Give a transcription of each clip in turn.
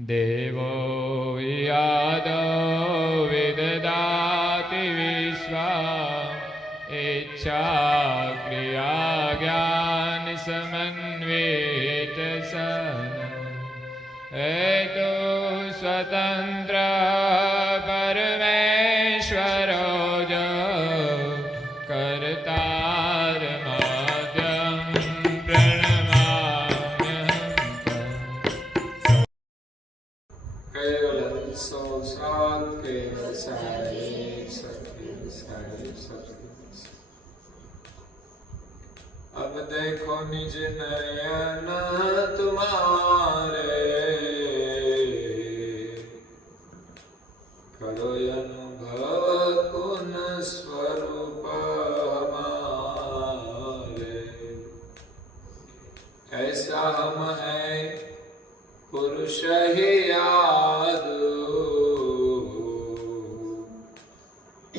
देवो यादो विददाति विश्वा इच्छा क्रिया ज्ञान समन्वित सन हेतु स्वतंत्र परमेश्वरो जो कर्तार माध्यम अब देखो निज नयन तुम्हारे, करो अनुभव पुन स्वरूप हमारे। ऐसा हम है पुरुष ही याद,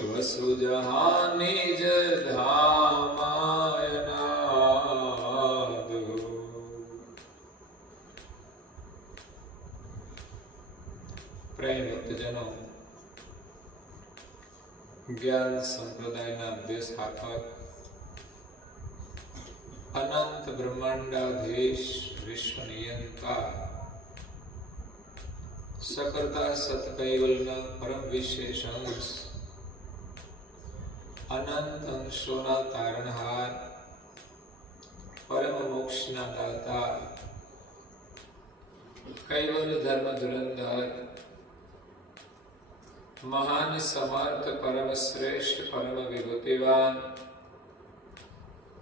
वसु जहाँ निज धामायना। प्रेम भक्तजनों, ज्ञान संप्रदायના અભ્યાસસ્થાપક અનંત બ્રહ્માંડાધીશ વિશ્વ નિયંતા સકર્તા સતકૈવલ્યના પરમ વિશેષ અંશ અનંત અંશોના તારણહાર પરમ મોક્ષના દાતા કૈવલ્ય ધર્મ ધુરંધર महान समर्थ परम श्रेष्ठ परम विभूतिवान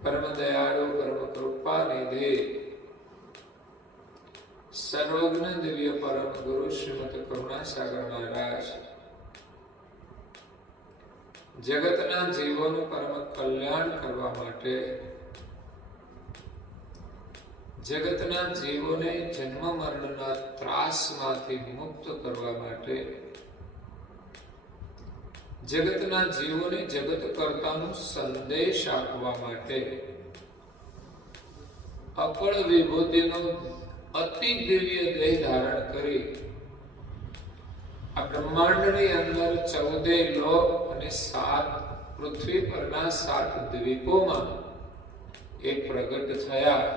परम दयालु परम कृपा निधि सर्वज्ञ दिव्य परम गुरु श्रीमद करुणासागर महाराज जगतना जीवोनु परम कल्याण करवा माटे जगतना जीवोने जन्म मरणना ત્રાસમાંથી મુક્ત કરવા માટે જગતના જીવોને જગત કર્તાનો સંદેશ આપવા માટે અકળ વિભૂતિનો અતિ દિવ્ય દેહ ધારણ કરી આ બ્રહ્માંડની અંદર 14 લોક અને 7 પૃથ્વી પરના 7 દ્વીપોમાં એ પ્રગટ થયા।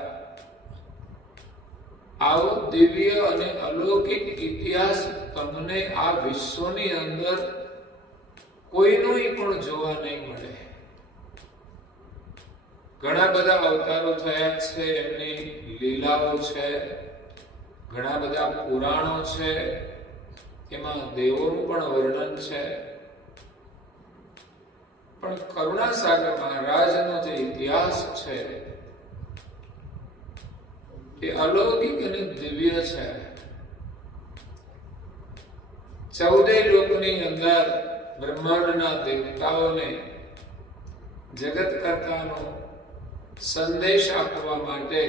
આવો દિવ્ય અને અલૌકિક ઇતિહાસ તમને આ વિશ્વની અંદર કોઈનોય પણ જોવા નહીં મળે। ઘણા બધા અવતારો થયા છે, એમની લીલાઓ છે, ઘણા બધા પુરાણો છે, એમાં દેવોનું પણ વર્ણન છે, પણ કરુણાસાગર મહારાજનો જે ઇતિહાસ છે એ અલૌકિક અને દિવ્ય છે। 14 લોકની અંદર બ્રહ્માંડના દેવતાઓને જગત કર્તાનો સંદેશ આપવા માટે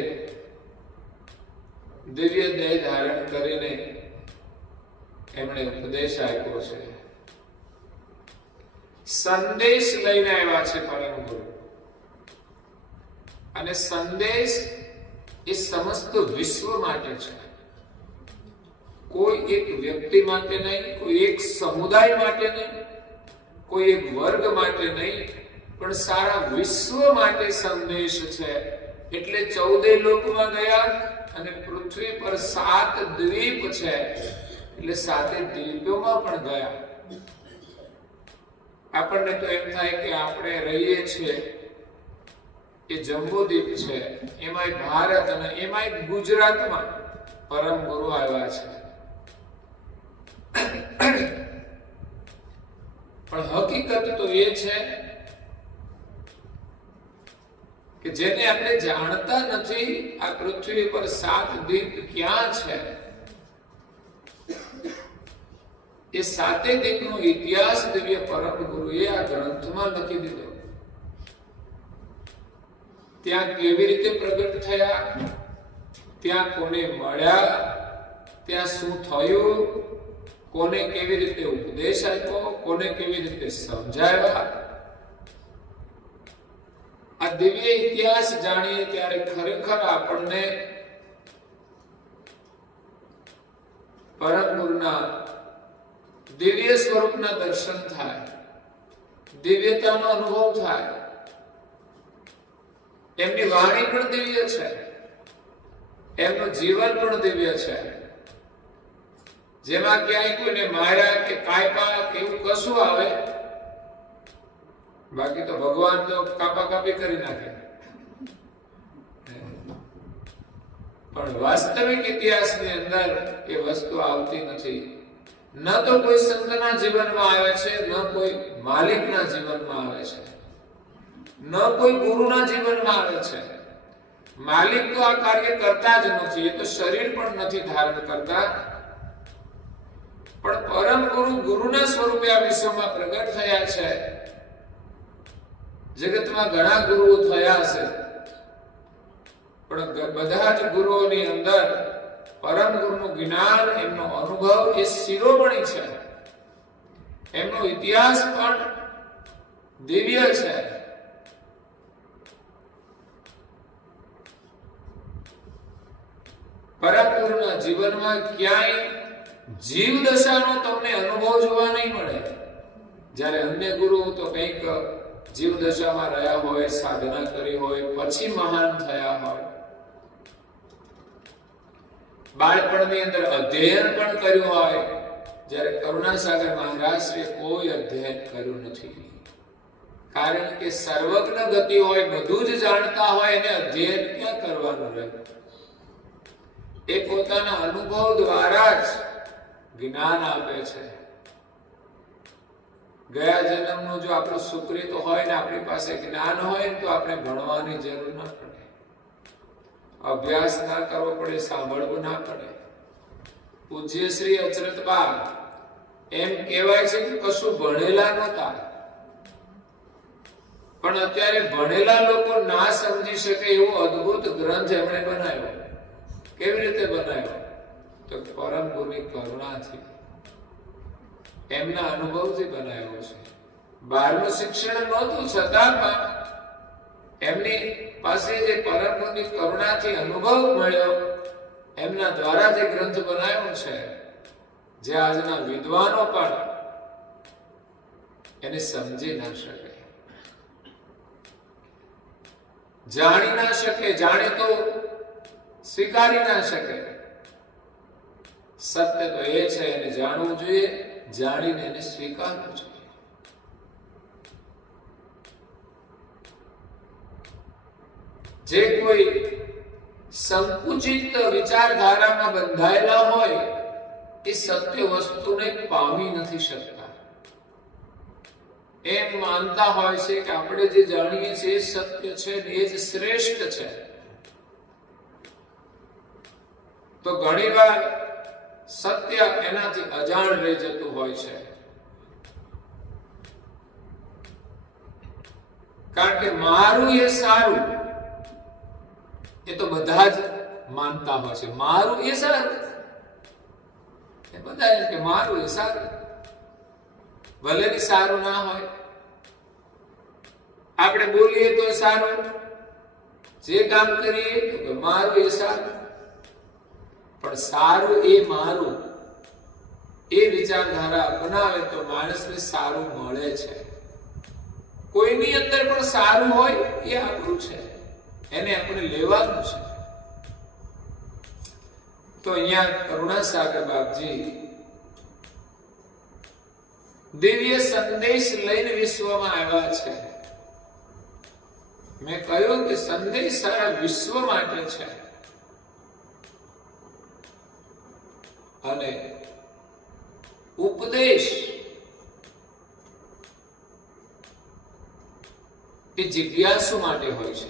દિવ્ય દેહ ધારણ કરીને એમણે ઉપદેશ આપ્યો છે। સંદેશ લઈને આવ્યા છે પરમ ગુરુ, અને સંદેશ એ સમસ્ત વિશ્વ માટે છે। કોઈ એક વ્યક્તિ માટે નહીં, કોઈ એક સમુદાય માટે નહીં, કોઈ એક વર્ગ માટે નહીં, પણ સારા વિશ્વ માટે સંદેશ છે। એટલે 14 લોકમાં ગયા અને પૃથ્વી પર 7 દ્વીપ છે, એટલે 7 દ્વીપોમાં પણ ગયા। આપણને તો એમ થાય કે આપણે રહીએ છીએ એ જંબુદ્વીપ છે, એમાંય ભારત અને એમાંય ગુજરાતમાં પરમ ગુરુ આવ્યા છે। પણ હકીકત તો એ છે કે જેને આપણે જાણતા નથી આ પૃથ્વી પર 7 દ્વીપ ક્યાં છે, એ 7 દ્વીપનો ઇતિહાસ દિવ્ય પરમ ગુરુએ આ ગ્રંથમાં લખી દીધો। ત્યાં કેવી રીતે પ્રગટ થયા, ત્યાં કોને મળ્યા, ત્યાં શું થયું, કોને કેવી રીતે ઉપદેશ આપ્યો, કોને કેવી રીતે સમજાવ્યા, આ દિવ્ય ઇતિહાસ જાણીએ ત્યારે ખરેખર આપણને પરમ ગુરુના દિવ્ય સ્વરૂપના દર્શન થાય, દિવ્યતાનો અનુભવ થાય. એમની વાણી પણ દિવ્ય છે, એમનું જીવન પણ દિવ્ય છે, જેમાં ક્યાંય કોઈને માર્યા કે કાપ્યા કે એવું કશું આવે. બાકી તો ભગવાન તો કાપા કાપી કરી નાખે. પણ વાસ્તવિક ઇતિહાસની અંદર એ વસ્તુ આવતી નથી. ન તો કોઈ સંતના જીવનમાં આવે છે, ન કોઈ માલિકના જીવનમાં આવે છે, ન કોઈ ગુરુના જીવનમાં આવે છે. માલિક તો આ કાર્ય કરતા જ નથી, એ તો શરીર પણ નથી ધારણ કરતા. પણ પરમ ગુરુ ગુરુના સ્વરૂપે આ વિશ્વમાં પ્રગટ થયા છે. જગતમાં ઘણા ગુરુઓ થયા છે, પણ બધા જ ગુરુઓની અંદર પરમ ગુરુનું જ્ઞાન, એમનો અનુભવ એ શિરોમણી છે. એમનો ઇતિહાસ પણ દિવ્ય છે. પરમ ગુરુના જીવનમાં ક્યાંય જીવ દશાનો તમને અનુભવ જોવા નહીં મળે. જ્યારે અન્ય ગુરુ તો કંઈક જીવ દશામાં રહ્યા હોય, સાધના કરી હોય, પછી મહાન થયા હોય. બાળપણની અંદર અધ્યયન પણ કર્યું હોય, જ્યારે કરુણાસાગર મહારાજશ્રીએ કોઈ અધ્યયન કર્યું નથી. કારણ કે સર્વજ્ઞ ગતિ હોય, બધું જ જાણતા હોય, એને અધ્યયન ક્યાં કરવાનું રહે? એ પોતાના અનુભવ દ્વારા જ જ્ઞાન આપે છે. ગયા જન્મનું જો આપણું સુકૃત હોય ને આપણી પાસે જ્ઞાન હોય ને તો આપણે ભણવાની જરૂર ના પડે, અભ્યાસ ના કરવો પડે, સાંભળવું ના પડે. પૂજ્ય શ્રી અચરતબા એમ કહેવાય છે કે કશું ભણેલા નહોતા, પણ અત્યારે ભણેલા લોકો ના સમજી શકે એવો અદ્ભુત ગ્રંથ એમણે બનાવ્યો. કેવી રીતે બનાવ્યો? તો પરમ ગુરુની કરુણાથી, એમના અનુભવથી બનાવ્યો છે. બહારનું શિક્ષણ નહોતું, છતાં પણ એમની પાસે જે પરમ ગુરુની કરુણાથી અનુભવ મળ્યો, એમના દ્વારા જે ગ્રંથ બનાવ્યો છે, જે આજના વિદ્વાનો પણ એને સમજી ના શકે, જાણી ના શકે, જાણે તો સ્વીકારી ના શકે. સત્ય તો એ છે, એને જાણવું જોઈએ, જાણીને એને સ્વીકારવું જોઈએ. જે કોઈ સંકુચિત વિચારધારામાં બંધાયેલા હોય એ સત્ય વસ્તુને પામી નથી શકતા. એમ માનતા હોય છે કે આપણે જે જાણીએ છીએ એ સત્ય છે ને એ જ શ્રેષ્ઠ છે. તો ઘણીવાર સત્ય એનાથી અજાણ રહી જતું હોય છે. કારણ કે મારું એ સારું એ તો બધા જ માનતા હોય છે. મારું એ સારું, એ બધા એમ કે મારું એ સારું, ભલે ની સારું ના હોય. આપણે બોલીએ તો સારું, જે કામ કરીએ તો મારું એ સારું. પણ સારું એ મારું એ વિચારધારા અપનાવે તો માણસને સારું મળે છે. કોઈની અંદર પણ સારું હોય એ આપણું છે, એને આપણે લેવાનું છે. તો અહીંયા કરુણાસાગર બાપજી દિવ્ય સંદેશ લઈને વિશ્વમાં આવ્યા છે. મેં કહ્યું કે સંદેશ સારા વિશ્વ માટે છે, અને ઉપદેશ એ જિજ્ઞાસુ માટે હોય છે.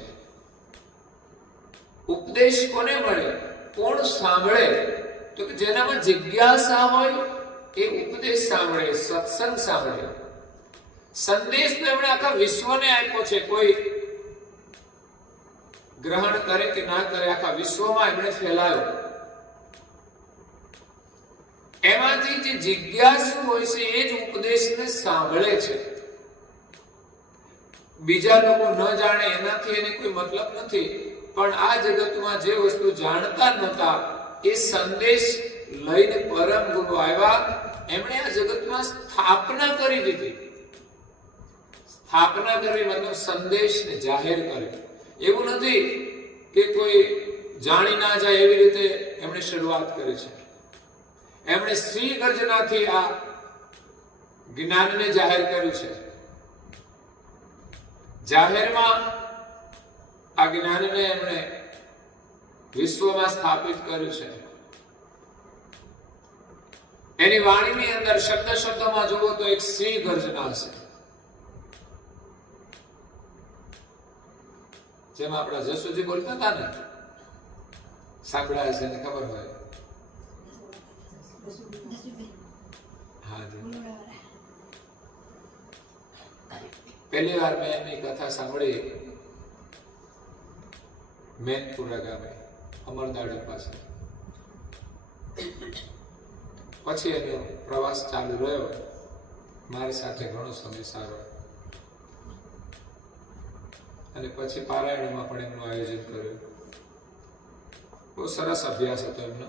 ઉપદેશ કોને મળે, કોણ સાંભળે? તો કે જેનામાં જિજ્ઞાસા હોય એ ઉપદેશ સાંભળે, સત્સંગ સાંભળે. સંદેશ તો એમણે આખા વિશ્વને આપ્યો છે. કોઈ ગ્રહણ કરે કે ના કરે, આખા વિશ્વમાં એમણે ફેલાયો. એમાંથી જે જિજ્ઞાસુ હોય છે એ જ ઉપદેશને સાંભળે છે. બીજા લોકો ન જાણે એનાથી એને કોઈ મતલબ નથી, પણ આ જગતમાં જે વસ્તુ જાણતા નહોતા એ સંદેશ લઈને પરમ ગુરુ આવ્યા, એમણે આ જગતમાં સ્થાપના કરી દીધી. સ્થાપના કરવી મતલબ સંદેશને જાહેર કર્યો. એવું નથી કે કોઈ જાણી ના જાય એવી રીતે એમણે શરૂઆત કરી છે. એમણે સિંહ ગર્જનાથી આ જ્ઞાનને જાહેર કર્યું છે. જાહેરમાં આ જ્ઞાનને એમણે વિશ્વમાં સ્થાપિત કર્યું છે. એની વાણીની અંદર શબ્દ શબ્દમાં જુઓ તો એક સિંહ ગર્જના છે. જેમ આપણા જસુજી બોલતા હતા ને, સાંભળાય છે ને ખબર હોય. પહેલી વાર મેં એમની કથા સાંભળી મેનપુરા ગામે અમરદાડી પાસે. પછી એનો પ્રવાસ ચાલુ રહ્યો મારી સાથે ઘણો સમય સારો. અને પછી પારાયણમાં પણ એમનું આયોજન કર્યું. બહુ સરસ અભ્યાસ હતો એમનો.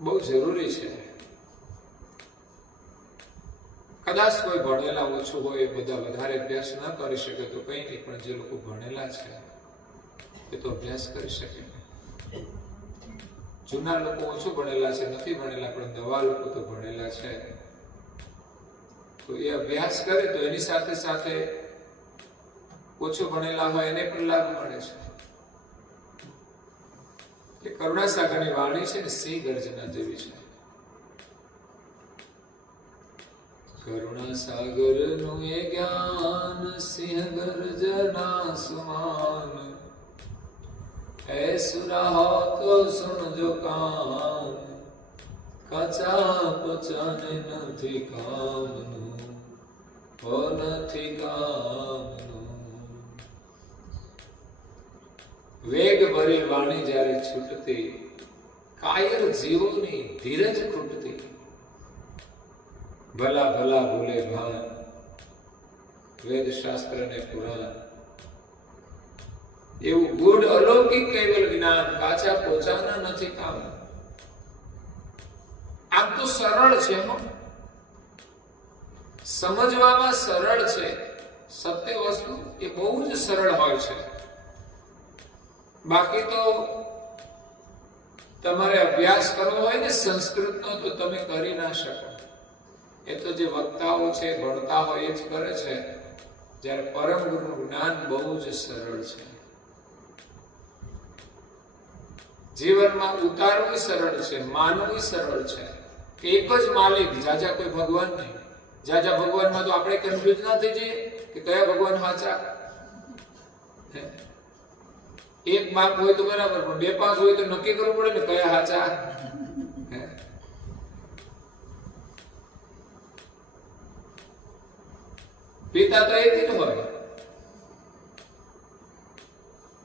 બહુ જરૂરી છે. કદાચ કોઈ ભણેલા ઓછું હોય, એ બધા વધારે અભ્યાસ ન કરી શકે તો કઈ નહીં, પણ જે લોકો ભણેલા છે એ તો અભ્યાસ કરી શકે. જૂના લોકો ઓછું ભણેલા છે, નથી ભણેલા, પણ નવા લોકો તો ભણેલા છે. તો એ અભ્યાસ કરે તો એની સાથે સાથે ઓછું ભણેલા હોય એને પણ લાભ મળે છે. એ કરુણાસાગરની વાણી છે ને સિંહ ગર્જના જેવી છે. કરુણાસાગરનું એ જ્ઞાન સિંહ ગર્જના સમાન. હે સુરા હો તો સુનજો કાન, કાચા પચાને નથી કામનું, હો નથી કામનું. વેગ ભરી વાણી જ્યારે છૂટતી, કાયર જીવોની ધીરજ ખૂટતી. ભલા ભલા ભૂલે ભાન, વેદ શાસ્ત્ર ને પુરાણ. એવું ગુડ અલૌકિક કેવલ જ્ઞાન, કાચા પોચાના નથી કામ. આમ તો સરળ છે, સમજવામાં સરળ છે. સત્ય વસ્તુ એ બહુ જ સરળ હોય છે. બાકી તો તમારે અભ્યાસ કરવો હોય ને સંસ્કૃતનો તો તમે કરી ના શકો. એ તો જે વક્તાઓ છે, ભણતા હોય એ જ કરે છે. જ્યારે પરમ ગુરુનું જ્ઞાન બહુ જ સરળ છે. જીવનમાં ઉતારવું સરળ છે, માનવું સરળ છે. એક જ માલિક, જાજા કોઈ ભગવાન નહીં. જાજા ભગવાનમાં તો આપણે કન્ફ્યુઝ ના થઈ જઈએ કે કયા ભગવાન સાચા. એક બાપ હોય તો બરાબર, પણ બે પાંચ હોય તો નક્કી કરવું પડે ને કયા સાચા. પિતા તો એક જ હોય.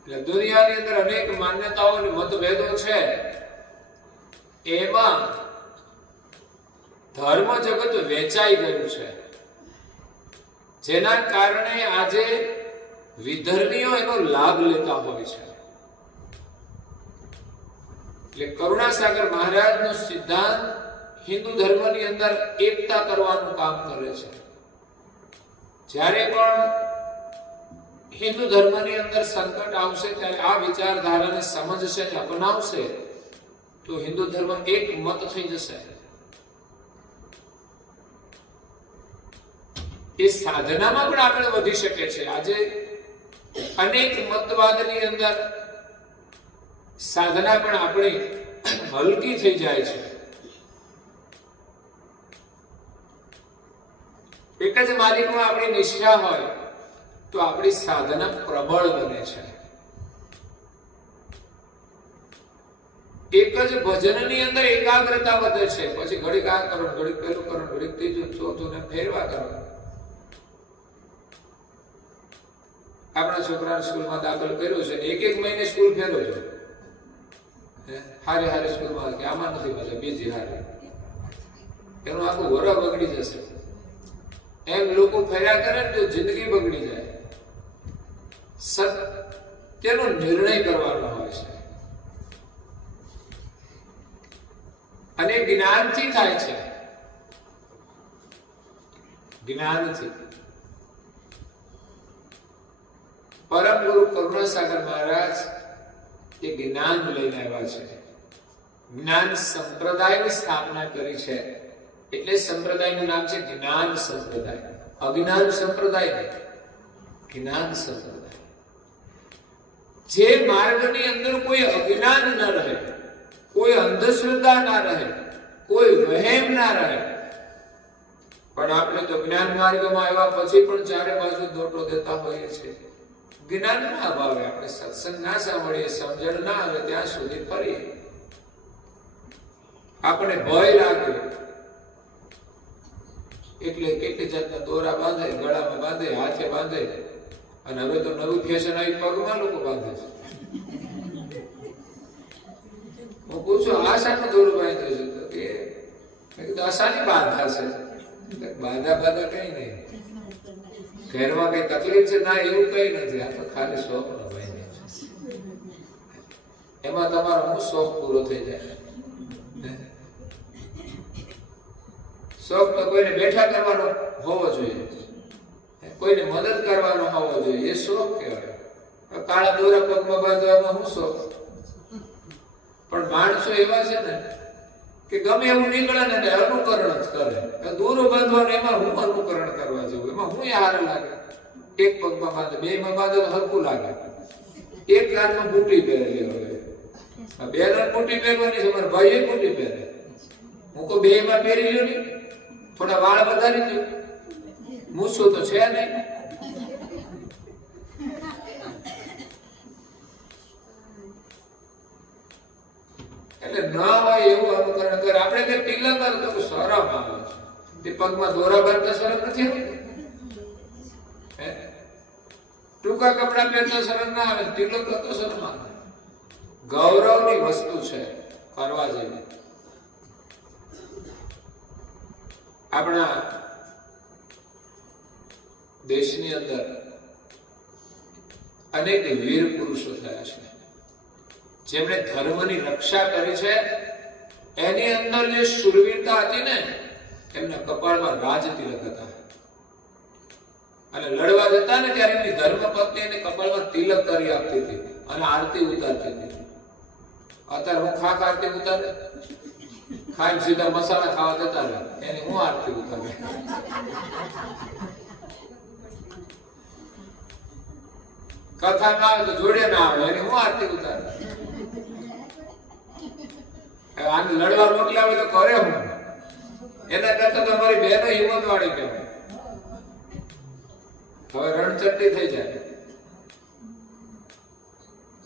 એટલે દુનિયાની અંદર અનેક માન્યતાઓ અને મતભેદો છે. એમાં ધર્મ જગત વેચાઈ ગયું છે, જેના કારણે આજે વિધર્મીઓ એનો લાભ લેતા હોય છે. એટલે કરુણાસાગર મહારાજનો સિદ્ધાંત હિન્દુ ધર્મની અંદર એકતા કરવાનું કામ કરે છે. જ્યારે પણ હિન્દુ ધર્મની અંદર સંકટ આવશે ત્યારે આ વિચારધારાને સમજશે અને અપનાવશે તો હિન્દુ ધર્મ એક મત થઈ જશે. એ સાધનામાં પણ આગળ વધી શકે છે. આજે અનેક મતવાદની અંદર સાધના પણ આપણી હલકી થઈ જાય છે. એક જ માલિકમાં આપણી નિષ્ઠા હોય તો આપણી સાધના પ્રબળ બને છે. એક જ ભજનની અંદર એકાગ્રતા વધે છે. પછી ઘડીક આ કરો, ઘડીક પેલું કરો, ઘડીક ત્રીજું ચોથું ને ફેરવા કરો. આપણા છોકરાને સ્કૂલમાં દાખલ કર્યો છે, એક મહિને સ્કૂલ ફેરવો છો. હારે હારે સ્કૂલમાં કે આમાં નથી મજા, બીજી હારે. એનું આખું વરહ બગડી જશે. એમ લોકો ફર્યા કરે તો જિંદગી બગડી જાય. સત્યનો નિર્ણય કરવાનો હોય છે. અને જ્ઞાનથી થાય છે. જ્ઞાનથી. પરમ ગુરુ કરુણાસાગર મહારાજ એ જ્ઞાન લઈને આવ્યા છે. જ્ઞાન સંપ્રદાયની સ્થાપના કરી છે. એટલે સંપ્રદાયનું નામ છે જ્ઞાન સંપ્રદાય. અજ્ઞાન સંપ્રદાય નહીં, જ્ઞાન સંપ્રદાય. જે માર્ગની અંદર કોઈ અજ્ઞાન ન રહે, કોઈ અંધશ્રદ્ધા ના રહે, કોઈ વહેમ ના રહે. પણ આપણે તો જ્ઞાન માર્ગમાં આવ્યા પછી પણ ચારે બાજુ દોટો દેતા હોઈએ છીએ. જ્ઞાન ના અભાવે આપણે સત્સંગ ના સાંભળીએ, સમજણ ના આવે ત્યાં સુધી ફરીએ. આપણે ભય લાગે એટલે કેટલી જાતના દોરા બાંધે, ગળામાં બાંધે, હાથે બાંધે. અને હવે તો નવી ફેશન આવી, પગમાં લોકો બાંધે છે. હું પૂછું, આ શાનું દોરું બાંધ્યું છે? મેં કીધું આશાની બાધા છે. બાધા કઈ નહીં, ઘરમાં કઈ તકલીફ છે ના, એવું કઈ નથી. આ તો ખાલી શોખ નો બાંધ્યો છે. એમાં તમારો હું શોખ પૂરો થઈ જાય. શોખ તો કોઈને બેઠા કરવાનો હોવો જોઈએ, કોઈને મદદ કરવાનો હોવો જોઈએ, એ શોખ કહેવાય. કાળા દોરા પગમાં બાંધવામાં હું શોખ? પણ માણસો એવા છે ને કે ગમે એવું નીકળે ને અનુકરણ જ કરે. દોરો બાંધવાનો એમાં હું અનુકરણ કરવા જવું, એમાં હું હારે લાગે. એક પગમાં બાંધે, બે માં બાંધે તો હલકું લાગે. એક કાનમાં બુટી પહેરેલી. હવે બે રન બુટી પહેરવાની છે, મારા ભાઈએ બુટી પહેરે. હું તો બે માં પહેરી લ્યો નહીં, થોડા વાળ વધારી દો. મૂછો તો છે નહીં. એટલે ન હોય એવું અનુકરણ કરે. આપણે કઈ તિલક કરતો તો શરમ આવે છે. તે પગમાં દોરા બાંધતા શરમ નથી આવતી? ટૂંકા કપડા પહેરતા શરમ ના આવે, તિલક કરતો શરમ આવે. ગૌરવની વસ્તુ છે, કરવા જેવી. આપણા દેશની અંદર અનેક વીર પુરુષો થયા છે, જેમણે ધર્મની રક્ષા કરી છે. એની અંદર જે શૂરવીરતા હતી ને, એમના કપાળમાં રાજ તિલક હતા. અને લડવા જતા ને ત્યારે એમની ધર્મપત્ની એને કપાળમાં તિલક કરી આપતી હતી અને આરતી ઉતારતી હતી. અત્યારે હું ખાક આરતી ઉતારે, ખાઈને સીધા મસાલા ખાવા જતા રહે, એની હું આરતી ઉતારે. કથા ના આવે તો જોડે ના આવે, એની હું આરતી ઉતારે. આને લડવા મોકલાવે તો કરે હું? એના કરતા તમારી બહેનો હિંમત વાળી કહેવાય. હવે રણચટ્ટી થઈ જાય.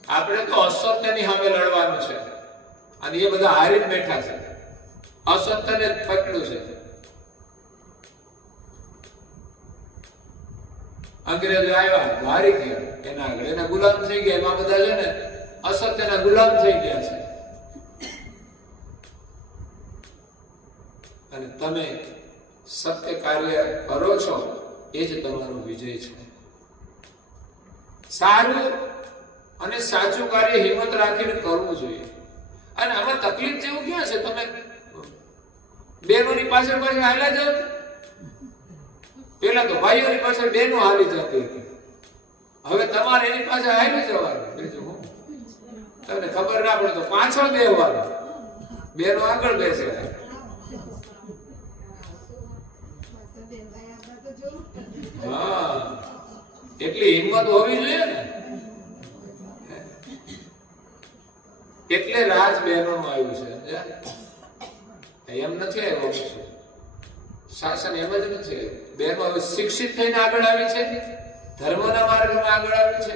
આપણે તો અસત્યની સામે લડવાનું છે, અને એ બધા હારી જ બેઠા છે. અસત્યને જ પકડ્યું છે. અંગ્રેજો આવ્યા, હારી ગયા એના આગળ, એના ગુલામ થઈ ગયા. એમાં બધા છે ને અસત્યના ગુલામ થઈ ગયા છે. અને તમે સત્ય કાર્ય કરો છો, એ જ તમારો વિજય છે. સારું અને સાચું કાર્ય હિંમત રાખીને કરવું જોઈએ. અને આમાં તકલીફ જેવું ક્યાં છે? તમે બહેનોની પાછળ પાછળ હાલ્યા જાવ. પેલા તો ભાઈઓની પાછળ બહેનો હાલી જતી હતી, હવે તમારે એની પાછળ હાલી જવાનું. બીજું હું, તમને ખબર ના પડે તો પાછળ બેસવાનું, બહેનો આગળ બેસે. હા, એટલી હિંમત હોવી જોઈએ ને. એટલે રાજ બહેનોનું આવ્યું છે. એમ નથી આવ્યું, શાસન એમ જ નથી. બહેનો હવે શિક્ષિત થઈને આગળ આવી છે, ધર્મના માર્ગમાં આગળ આવી છે.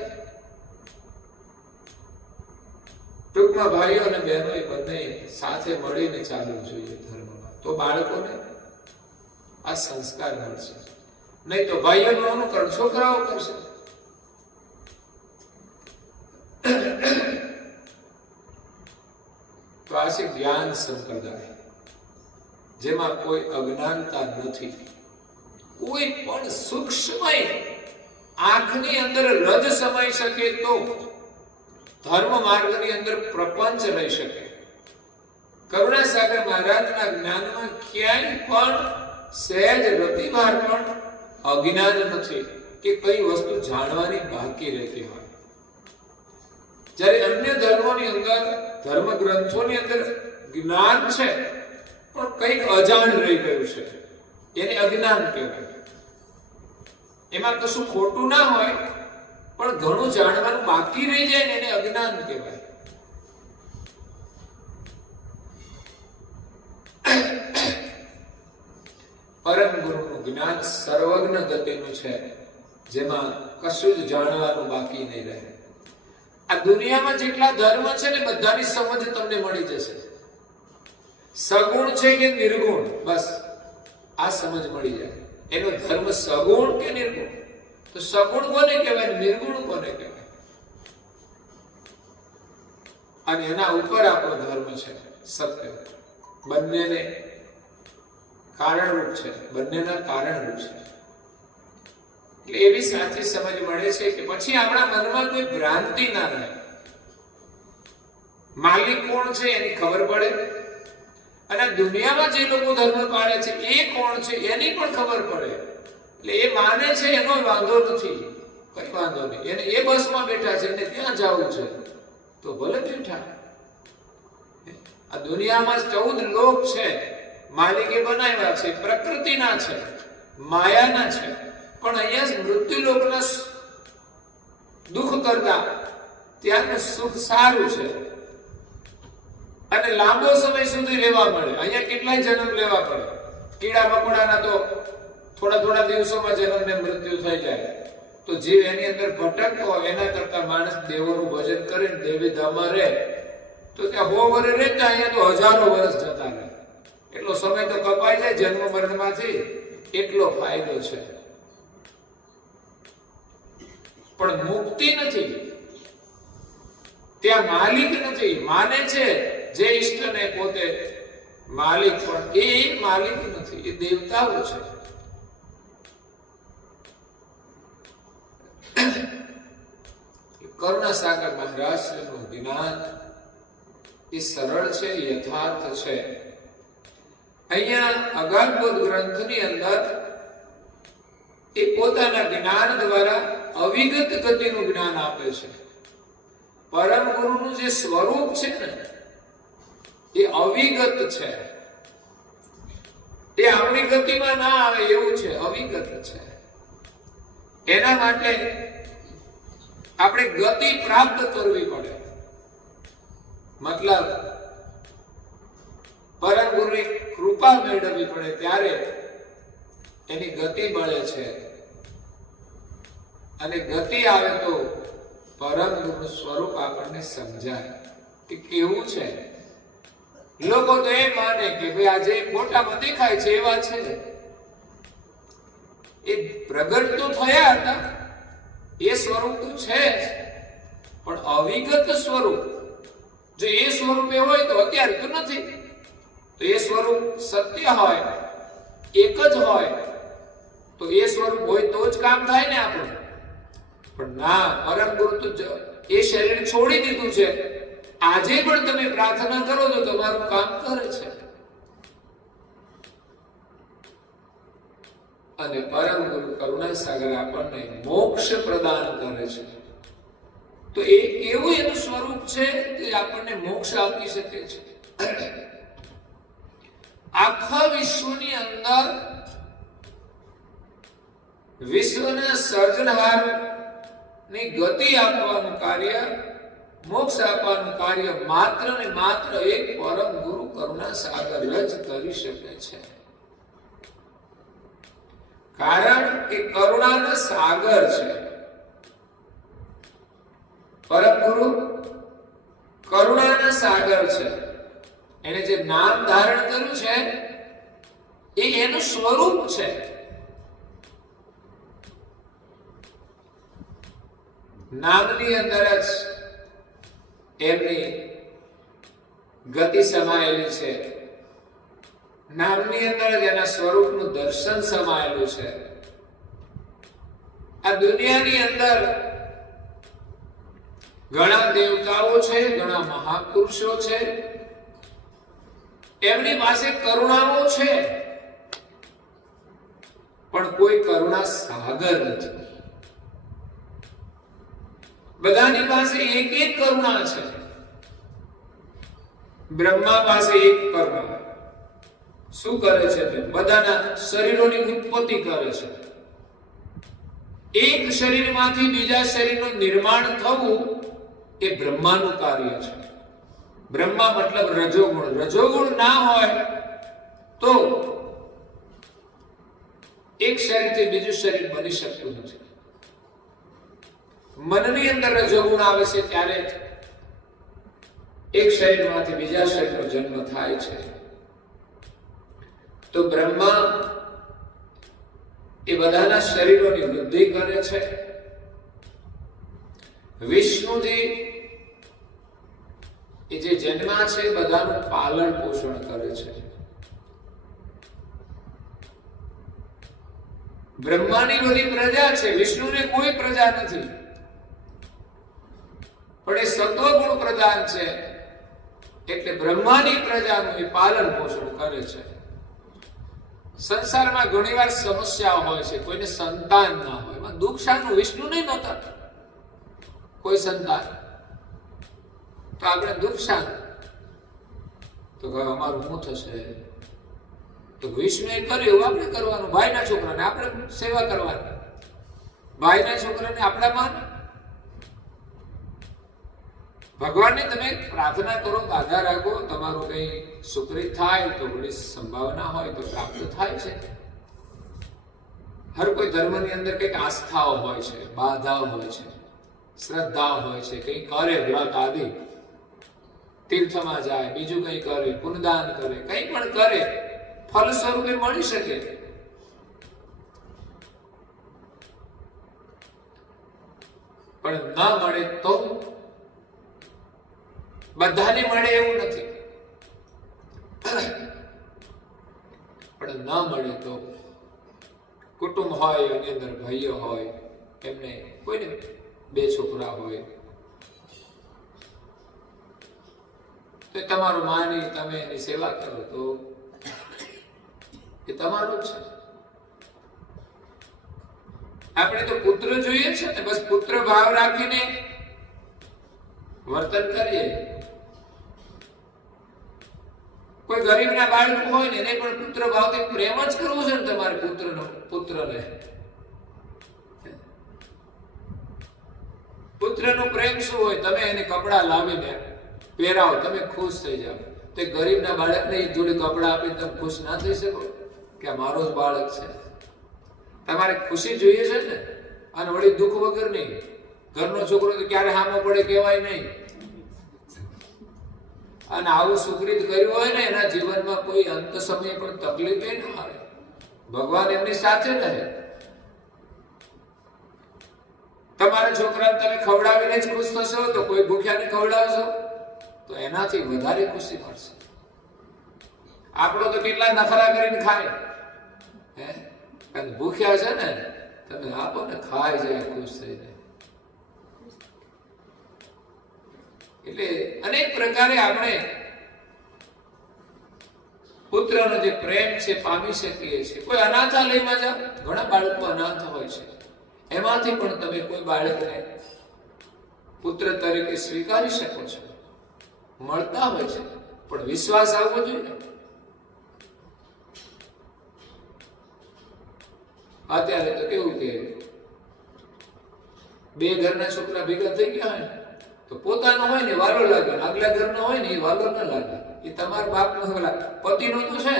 ટૂંકમાં ભાઈઓ અને બહેનો એ બંને સાથે મળીને ચાલવું જોઈએ ધર્મમાં, તો બાળકોને આ સંસ્કાર મળશે. નહીં તો ભાઈઓનું અનુકરણ છોકરાઓ કરશે. તો આ છે જ્ઞાન સંપ્રદાય, જેમાં કોઈ અજ્ઞાનતા નથી. કોઈ પણ સૂક્ષ્મ આંખની અંદર રજ સમાઈ શકે તો ધર્મ માર્ગની અંદર પ્રપંચ રહી શકે. કરુણાસાગર મહારાજના જ્ઞાનમાં ક્યાંય પણ સહેજ રતિભાર પણ અજ્ઞાન નથી કે કઈ વસ્તુ જાણવાની બાકી રહેતી હોય. જ્યારે અન્ય ધર્મોની અંદર, ધર્મ ગ્રંથોની અંદર જ્ઞાન છે પણ કંઈક અજાણ રહી ગયું છે, એને અજ્ઞાન કહેવાય. એમાં કશું ખોટું ના હોય પણ ઘણું જાણવાનું બાકી રહી જાય ને એને અજ્ઞાન કહેવાય. પરમ ગુરુનું જ્ઞાન સર્વજ્ઞ ગતિનું છે, જેમાં કશું જ જાણવાનું બાકી નહીં રહે. આ દુનિયામાં જેટલા ધર્મ છે ને બધાની સમજ તમને મળી જશે. સગુણ છે કે નિર્ગુણ, બસ આ સમજ મળી જાય. એનો ધર્મ સગુણ કે નિર્ગુણ, તો સગુણ કોને કહેવાય, નિર્ગુણ કોને કહેવાય, અને એના ઉપર આપણો ધર્મ છે સત્ય. બંનેને કારણરૂપ છે, બંનેના કારણરૂપ છે. એટલે એવી સાચી સમજ મળે છે કે પછી આપણા મનમાં કોઈ ભ્રાંતિ ના રહે. માલિક કોણ છે એની ખબર પડે, અને દુનિયામાં જે લોકો ધર્મ પાળે છે એ કોણ છે એની પણ ખબર પડે. એટલે એ માને છે એનો વાંધો નથી, કઈ વાંધો નહીં. એને એ બસમાં બેઠા છે, એને ત્યાં જવું છે તો ભલે બેઠા. આ દુનિયામાં 14 લોક છે, માલિકે બનાવ્યા છે, પ્રકૃતિના છે, માયાના છે. પણ અહીંયા મૃત્યુ લોકના દુઃખ કરતા ત્યાંનું સુખ સારું છે, અને લાંબો સમય સુધી રહેવા મળે. અહીંયા કેટલાય જન્મ લેવા પડે. કીડા મકોડાના તો થોડા દિવસોમાં જન્મ ને મૃત્યુ થઈ જાય. તો જીવ એની અંદર ભટકતો હોય એના કરતા માણસ દેવોનું ભજન કરે ને દેવી ધામમાં રહે તો ત્યાં 100 વર્ષ રહેતા, અહીંયા તો હજારો વર્ષ જતા રહે. એટલો સમય તો કપાઈ જાય જન્મ મરણમાંથી. એટલો ફાયદો છે. પણ મુક્તિ નથી, ત્યાં માલિક નથી. માને છે જે ઈષ્ટને પોતે માલિક, પણ એ માલિક નથી, એ દેવતાઓ છે. કરુણાસાગર મહારાજનું જ્ઞાન એ સરળ છે, યથાર્થ છે. અહીંયા અગાધબોધ ગ્રંથની અંદર એ પોતાના જ્ઞાન દ્વારા અવિગત ગતિનું જ્ઞાન આપે છે. પરમ ગુરુનું જે સ્વરૂપ છે ને એ અવિગત છે. એ આપણી ગતિમાં ના આવે એવું છે, અવિગત છે. એના માટે આપણે ગતિ પ્રાપ્ત કરવી પડે. મતલબ પરમ ગુરુની કૃપા મેળવવી પડે, ત્યારે એની ગતિ મળે છે. અને ગતિ આવે તો પરમ ગુરુનું સ્વરૂપ આપણને સમજાય કે કેવું છે. લોકો તો એ માને કે ભાઈ આજે ફોટામાં દેખાય છે એવા છે. એ પ્રગટ તો થયા હતા, એ સ્વરૂપ તો છે જ, પણ અવિગત સ્વરૂપ. જો એ સ્વરૂપે હોય તો અત્યારે તો નથી. તો એ સ્વરૂપ સત્ય હોય, એક જ હોય, તો એ સ્વરૂપ હોય તો જ કામ થાય ને આપણું. પણ ના, પરમ ગુરુ તો એ શરીર છોડી દીધું છે. આજે પણ તમે પ્રાર્થના કરો તો તમારું કામ કરે છે. અને પરમ ગુરુ કરુણાસાગર આપણને મોક્ષ પ્રદાન કરે છે. તો એ એવું એનું સ્વરૂપ છે કે આપણને મોક્ષ આપી શકે છે. આખા વિશ્વની અંદર વિશ્વના સર્જનહાર ની ગતિ આપવાનું કાર્ય, મોક્ષ આપવાનું કાર્ય માત્ર ને માત્ર એક પરમ ગુરુ કરુણાસાગર જ કરી શકે છે. કારણ કે કરુણાનો સાગર છે. પરમ ગુરુ કરુણાના સાગર છે. એને જે નામ ધારણ કર્યું છે એ એનું સ્વરૂપ છે. નામની અંદર જ એમની ગતિ સમાયેલી છે. નામની અંદર જ એના સ્વરૂપનું દર્શન સમાયેલું છે. આ દુનિયાની અંદર ઘણા દેવતાઓ છે, ઘણા મહાપુરુષો છે, એમની પાસે કરુણાઓ છે, પણ કોઈ કરુણા સાગર નથી. બધાની પાસે એક એક કરુણા છે. બ્રહ્મા પાસે એક કરુણા. શું કરે છે? તે બધાના શરીરોની ઉત્પત્તિ કરે છે. એક શરીરમાંથી બીજા શરીરનું નિર્માણ થવું એ બ્રહ્માનું કાર્ય છે. બ્રહ્મા મતલબ રજોગુણ. રજોગુણ ના હોય તો એક શરીરથી બીજું શરીર બની શકતું નથી. મનની અંદર રજોગુણ આવે છે ત્યારે એક શરીરમાંથી બીજા શરીરનો જન્મ થાય છે. તો બ્રહ્મા એ બધાના શરીરોની વૃદ્ધિ કરે છે. વિષ્ણુજી એ જે જન્મા છે બધાનું પાલન પોષણ કરે છે. બ્રહ્માની બધી પ્રજા છે, વિષ્ણુને કોઈ પ્રજા નથી, પણ એ સત્વગુણ પ્રધાન છે એટલે બ્રહ્માની પ્રજાનું એ પાલન પોષણ કરે છે. સંસારમાં ઘણીવાર સમસ્યા હોય છે, કોઈને સંતાન ના હોય, એમાં દુઃખ શાનું? વિષ્ણુ નહીં નહોતા કોઈ સંતાન, તો આપણે દુઃખ શાનું? તો અમારું શું થશે? તો વિષ્ણુએ કર્યું, આપણે કરવાનું. ભાઈના છોકરાને આપણે સેવા કરવાની, ભાઈના છોકરાને આપણા માન. ભગવાનને તમે પ્રાર્થના કરો, આધાર રાખો, તમારું કઈ સુકૃત થાય તો બધી સંભાવના હોય તો પ્રાપ્ત થાય છે. હર કોઈ ધર્મની અંદર કઈક આસ્થાઓ હોય છે, બાધાઓ હોય છે, શ્રદ્ધા હોય છે. કઈ કરે વ્રત આદિ, તીર્થમાં જાય, બીજું કઈ કરે, પુનદાન કરે, કઈ પણ કરે, ફલ સ્વરૂપે મળી શકે. પણ ના મળે તો બધાને મળે એવું નથી, પણ ન મળે તો કુટુંબ હોય, એની અંદર ભાઈઓ હોય, એમને કોઈને 2 છોકરા હોય તો તમારું માની તમે એની સેવા કરો તો એ તમારું છે. આપણે તો પુત્ર જોઈએ છે ને, બસ પુત્ર ભાવ રાખીને વર્તન કરીએ. કોઈ ગરીબના બાળક હોય ને એને પણ પુત્ર ભાવથી પ્રેમ જ કરવો છે ને તમારે પુત્રને. પુત્રનો પ્રેમ શું હોય? તમે એને કપડા લાવીને પહેરાવો, તમે ખુશ થઈ જાઓ. તે ગરીબના બાળકને જોડે કપડા આપીને તમે ખુશ ના થઈ શકો કે આ મારો જ બાળક છે? તમારે ખુશી જોઈએ છે ને, અને વળી દુઃખ વગર નહીં. ઘરનો છોકરો તો ક્યારે હામો પડે કહેવાય નહીં. અને આવું સુકૃત કર્યું હોય ને એના જીવનમાં કોઈ અંત સમયે પણ તકલીફ ન આવે. ભગવાન એમની સાથે રહે. તમારા છોકરાને તમે ખવડાવીને જ ખુશ થશો તો કોઈ ભૂખ્યાને ખવડાવશો તો એનાથી વધારે ખુશી મળશે. આપણો તો કેટલા નખરા કરીને ખાય, ભૂખ્યા છે ને તમે આપો ને ખાઈ જાય, ખુશ થઈ જાય. એટલે અનેક પ્રકારે આપણે પુત્રનો જે પ્રેમ છે પામી શકીએ છીએ. કોઈ અનાથાલયમાં જાઓ, ઘણા બાળકો અનાથ હોય છે, એમાંથી પણ તમે કોઈ બાળકને પુત્ર તરીકે સ્વીકારી શકો છો. મળતા હોય છે, પણ વિશ્વાસ આવવો જોઈએ. અત્યારે તો કેવું કે 2 ઘરના છોકરા ભેગા થઈ ગયા હોય તો પોતાનો હોય ને વાલો લાગે, આગલા ઘરનો હોય ને એ વાલો ના લાગે. એ તમારા બાપનો પતિનો તો છે,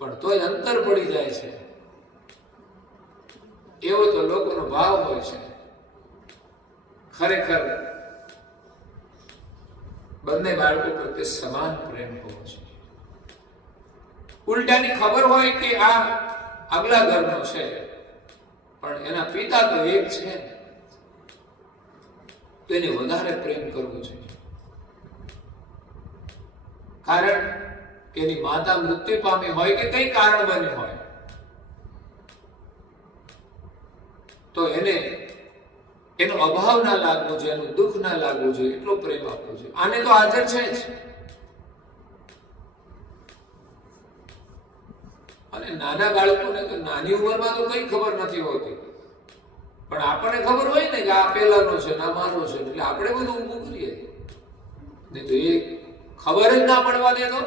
પણ તોય અંતર પડી જાય છે. એવો તો લોકોનો ભાવ હોય છે. ખરેખર બંને બાળકો પ્રત્યે સમાન પ્રેમ હોવો જોઈએ. ઉલટાની ખબર હોય કે આ આગલા ઘરનો છે પણ એના પિતા તો એક છે, તો એને વધારે પ્રેમ કરવો જોઈએ. કારણ કે એની માતા મૃત્યુ પામી હોય કે કઈ કારણ બન્યું હોય તો એને એનો અભાવ ના લાગવો જોઈએ, એનું દુઃખ ના લાગવું જોઈએ, એટલો પ્રેમ આપવો જોઈએ. આને તો હાજર છે જ. નાના બાળકોને તો નાની ઉંમરમાં તો કઈ ખબર નથી હોતી, પણ આપણને ખબર હોય ને કે આ પેલાનો છે ને આ મારો છે, એટલે આપણે બધું ઊભું કરીએ. નહીં તો એ ખબર જ ના પડવા દે તો